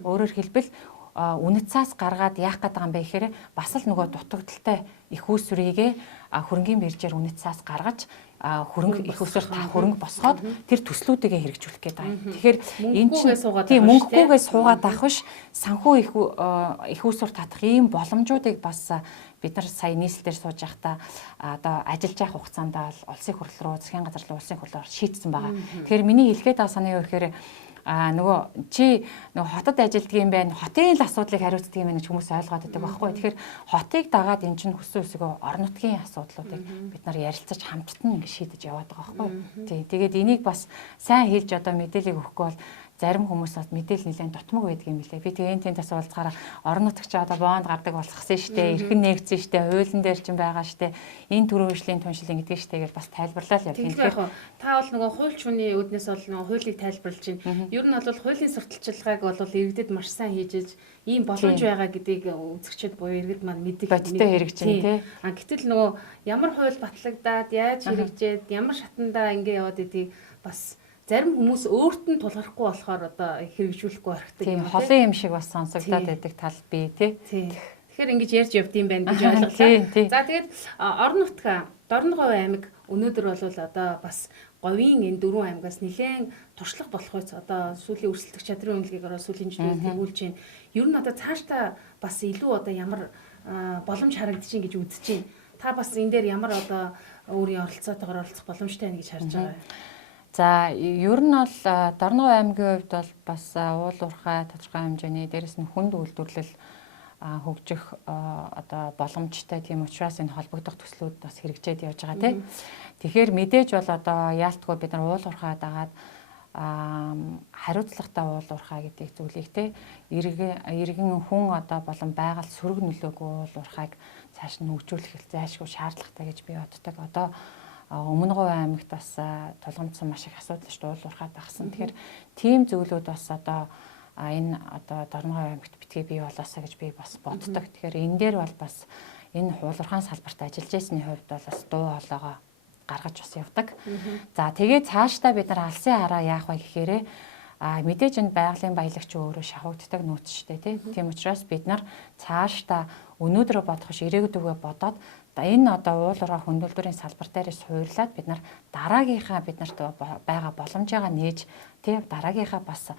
Өөрөөр хэлбэл үнэт цаас гаргаад яах гээд байгаа юм бэ гэхээр бас л нөгөө дутагдaltaй их үүсвэрийг хөрөнгөний биржээр үнэт цаас гаргаж хөрөнгө их усаар та хөрөнгө босгоод тэр төслүүдийг хэрэгжүүлэх гээд байгаа. Тэгэхээр энэ чинь мөнгөгүйгээ суугаад авах биш санхүү их усаар татах ийм боломжуудыг бас бид нар сая нийслэлээр сууж байхдаа одоо ажиллаж явах хугацаанд улсын хурл руу засгийн газар руу улсын хурлаар шийдсэн байгаа. Тэгэхээр миний хэлэхэд байгаа санаа юу гэхээр нөгөө чи нөгөө хотод ажилддаг юм байна. Хотын л асуудлыг хариуцдаг юм байна гэж хүмүүс ойлгоод байдаг байхгүй. Тэгэхээр хотыг дагаад эн чинь хүссэн үсгөө орон нутгийн асуудлуудыг бид нар ярилцаж хамтд нь ингэ шийдэж яваад байгаа байхгүй. Тий. Тэгээд энийг бас сайн хэлж одоо мэдээлэл өгөхгүй бол зарим хүмүүс бас мэдээлэл нэлээд дутмаг байдаг юм лээ. Би тэгээ энэ тас уулзахаараа орон нутагч одоо боонд гардаг болгосон штэ, эрхэн нэгдсэн штэ, хуулийн дээр ч юм байгаа штэ. Энэ төрийн хвшлийн түншлэл ингэдэг штэ гэж бас тайлбарлал явуулсан. Тэгэхээр та бол нөгөө хууль чууны үднээс бол нөгөө хуулийг тайлбарлаж байна. Ер нь бол хуулийн сурталчилгааг бол иргэдэд маш сайн хийж ийм боломж байгаа гэдгийг үзэгчд буюу иргэд маань мэддэг хэрэгжин тий. Гэтэл нөгөө ямар хууль батлагдаад яаж хэрэгжээд ямар шатандаа ингэ яваад идгийг бас зарим хүмүүс өөрт нь тулгархгүй болохоор одоо хэрэгжүүлэхгүй орхидаг юм. Тийм холын юм шиг бас сонсогдоод байдаг тал бий тий. Тэгэхээр ингэж ярьж явд юм байна гэж ойлголоо. За тэгээд орон нутгаа Дорногов аймаг өнөөдөр бол одоо бас говийн энэ 4 аймагаас нэлээд туршлага болох үс одоо сүүлийн өрсөлдөх чадрын үнэлгээгээр сүүлийн жилүүд тэгүүлж байна. Ер нь одоо цаашдаа бас илүү одоо ямар боломж харагдчих гэж үзэж байна. Та бас энэ дээр ямар одоо өөрийн оролцоотойгоор оролцох боломжтой байна гэж харж байгаа юм. За ер нь бол Дорногов аймгийн хувьд бол бас уул уурхай тодорхой хэмжээний дээрэс нь хүнд үйлдвэрлэл хөгжих одоо боломжтой тийм учраас энэ холбогдох төслүүд бас хэрэгжээд явж байгаа тийм. Тэгэхээр мэдээж бол одоо яалтгүй бид нар уул уурхай дагаад хариуцлагатай уул уурхай гэдэг зүйлийг тийм иргэн хүн одоо болон байгальд сөрөг нөлөөгүй уул уурхайг цааш нь хөгжүүлэх зайлшгүй шаардлагатай гэж би боддог. Одоо Өмнө Говь аймагт бас тулгамдсан маш их асуудал шүү дээ уул уурхай дагсан. Тэгэхээр тийм зүйлүүд бас одоо энэ одоо Дорногов аймагт битгий бий болоосаа гэж би бас боддог. Тэгэхээр энэ дээр бол бас энэ хуулуурхайн салбарт ажиллаж байсны хувьд бол бас дуу хоолойгоо гаргаж бас явдаг. За тэгээд цаашдаа бид нар алсын хараа яах вэ гэхээр мэдээж энэ байгалийн баялагч өөрөө шавхагддаг нөөц шүү дээ тийм учраас бид нар цаашдаа өнөөдрөө бодох ш ирээдүгөө бодоод энэ одоо уулуурхай хөндлөлтөрийн салбар дээрээс хуурлаад бид нар дараагийнхаа бид нарт байгаа боломжоо нээж тий дараагийнхаа бас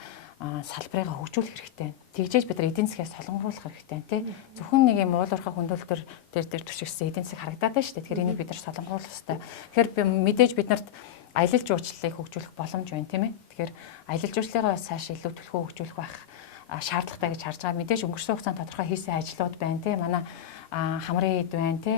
салбарыг хөгжүүлэх хэрэгтэй. Тэгжээж бид нар эдийн засгаас солонгоруулах хэрэгтэй тий. Зөвхөн нэг юм уулуурхай хөндөөлтөр дээр түшигсэн эдийн засаг харагдаад байна шүү дээ. Тэгэхээр энийг бид нар солонгоруулах хэрэгтэй. Тэгэхээр мэдээж бид нарт аялал жуулчлалыг хөгжүүлэх боломж байна тийм ээ. Тэгэхээр аялал жуулчлалаа цааш илүү төлхөө хөгжүүлэх байх шаардлагатай гэж харж байгаа. Мэдээж өнгөрсөн хугацаанд тодорхой хийсэн ажлууд байна тий. Манай хамрын эд байна тий.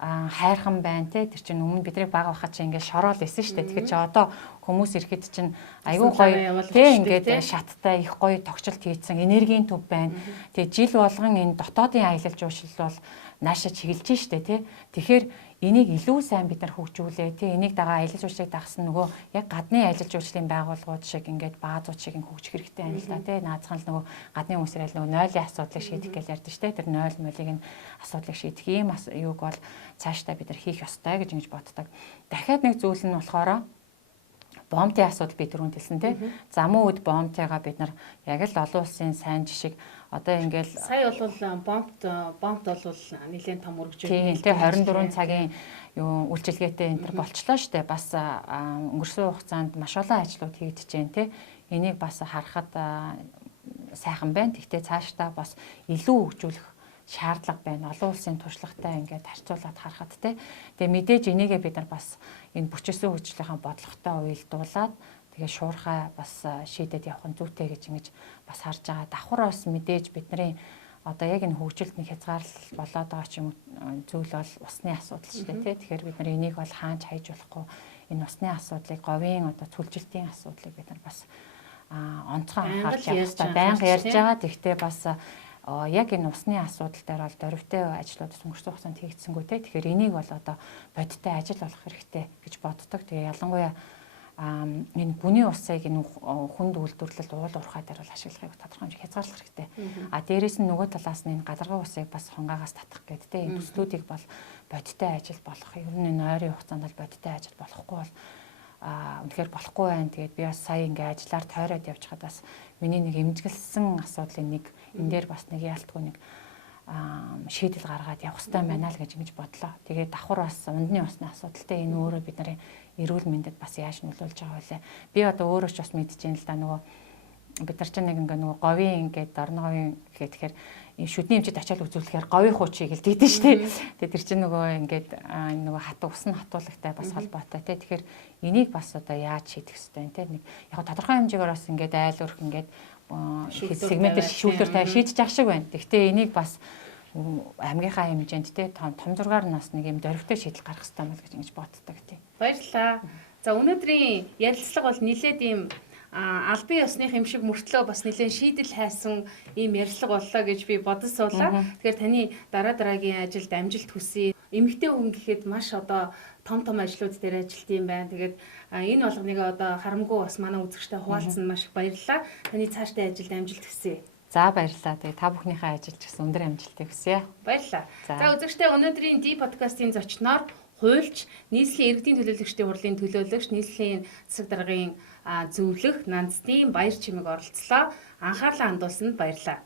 Хайрхан байна тий. Тэр чинь өмнө бидний бага байхад чинь ингээд шороол исэн шүү дээ. Тэгэхээр чи одоо хүмүүс ирэхэд чинь аюу гоё тий ингээд шаттай их гоё тогтчлт хийцэн энергийн төв байна. Тэгээ жил болгон энэ дотоодын аялал жуулчлал бол нааша чиглэж штэ тий. Тэгэхээр энийг илүү сайн бид нар хөгжүүлээ тий. Энийг дагаа аялал жуулчлалыг дагсан нөгөө яг гадны аялал жуулчлалын байгууллагууд шиг ингээд баазууд шиг хөгжих хэрэгтэй байна л да тий. Наацхан л нөгөө гадны хүмүүсээр л нөгөө нойлын асуудлыг шийдэх гэж ярьдэн штэ. Тэр нойл молыг нь асуудлыг шийдэх ийм юуг бол цаашдаа бид нар хийх ёстой гэж ингэж боддог. Дахиад нэг зүйл нь болохоор бомтын асуудал би түрүүнд хэлсэн тий. Замун үед бомтыгаа бид нар яг л олон улсын сайн жишг одоо ингээл сая бол бомт бол нэлээд том өргөжөө. Тийм тий 24 цагийн юу үйлчилгээтэй энэ төр болчлоо штэ. Бас өнгөрсөн хугацаанд маш олон ажлууд хийгдэж байна тий. Энийг бас харахад сайхан байна. Гэхдээ цаашдаа бас илүү хөгжүүлэх шаардлага байна. Олон улсын туршлагатай ингээд харьцуулаад харахад те. Тэгээ мэдээж энийгээ бид нар бас энэ бүчээсээ хөгжлийнхаа бодлоготой уялдуулаад тэгээ шуурхай бас шийдээд явах нь зүйтэй гэж ингэж бас харж байгаа. Давхар бас мэдээж бидний одоо яг энэ хөгжилд нэг хязгаарлал болоод байгаа ч юм уу зүйл бол усны асуудал шүү дээ те. Тэгэхээр бид нар энийг бол хаанч хайж болохгүй энэ усны асуудлыг говийн одоо цүлжилтийн асуудлыг бид нар бас онцгой анхаарч явах хэрэгтэй. Байнга ярьж байгаа. Тэгвэл бас яг энэ усны асуудал дээр бол дөрвтэй ажлууд өнгөрсөн хугацаанд хийгдсэнгүй те. Тэгэхээр энийг бол одоо бодиттой ажил болох хэрэгтэй гэж боддог. Тэгээ ялангуяа энэ бүний усыг энэ хүнд үйлдвэрлэлд уул уурхай дээр бол ашиглахыг тодорхой хэмжээ хязгаарлах хэрэгтэй. Дээрээс нь нөгөө талаас нь энэ гадаргын усыг бас хунгаагаас татах гэдэг те. Энэ төслүүдийг бол бодиттой ажил болох. Ер нь энэ ойрын хугацаанд бол бодиттой ажил болохгүй бол үнэхээр болохгүй байна. Тэгээд би бас сая ингээ ажиллаар тойроод явж хаад бас миний нэг эмзэглсэн асуудлын нэг энэ дээр бас нэг яалтгүй нэг шийдэл гаргаад явах хэрэгтэй байна л гэж ингэж бодлоо. Тэгээд давхар бас ундны усны асуудалтай энэ өөрөө бид нарын эрүүл мэндэд бас яаж нөлөөлж байгаа вэ? Би одоо өөрөө ч бас мэдчихээн л да нөгөө бид нар чинь нэг ингээ нөгөө говийн ингээд дорноговийн гэхээр энэ шүдний хэмжээд ачаал үзүүлэхээр говийн хуучийг л дийдэн шүү дээ. Тэгээд тэр чинь нөгөө ингээд нөгөө хатуу усны хатуулагтай бас холбоотой тий. Тэгэхээр энийг бас одоо яаж шийдэх хэрэгтэй вэ? Тий нэг яг тодорхой хэмжээгээр бас ингээд айл өрх ингээд сегментээр шүүлтээр та шийдэж явах шиг байна. Гэхдээ энийг бас аймгийнхаа хэмжээнд те том зургаар нь бас нэг юм дөрвтэй шийдэл гаргах хэрэгтэй мэл гэж ингэж боддог тий. Баярлалаа. За өнөөдрийн ярилцлага бол нэлээд ийм албан ёсных юм шиг мөртлөө бас нэлээд шийдэл хайсан ийм ярилцлага боллоо гэж би бодсоолаа. Тэгэхээр таны дараагийн ажилд амжилт хүсье. Эмэгтэй хүн гэхэд маш одоо том ажлууд дээр ажилт юм байна. Тэгээд энэ болгоныг одоо харамгүй бас манай үзэгчтэй хуваалцсан маш их баярлалаа. Таны цаашдын ажилд амжилт хүсье. За баярлалаа. Тэгээ та бүхнийхээ ажилд ч гэсэн өндөр амжилтыг хүсье. Баярлалаа. За үзэгчтэй өнөөдрийн D подкастын зочноор хуульч, нийслэлийн иргэдийн төлөөлөгчдийн хурлын төлөөлөгч, нийслэлийн засаг даргын зөвлөх Нандстын баяр чимэг оролцлоо. Анхаарлаа хандуулсанд баярлалаа.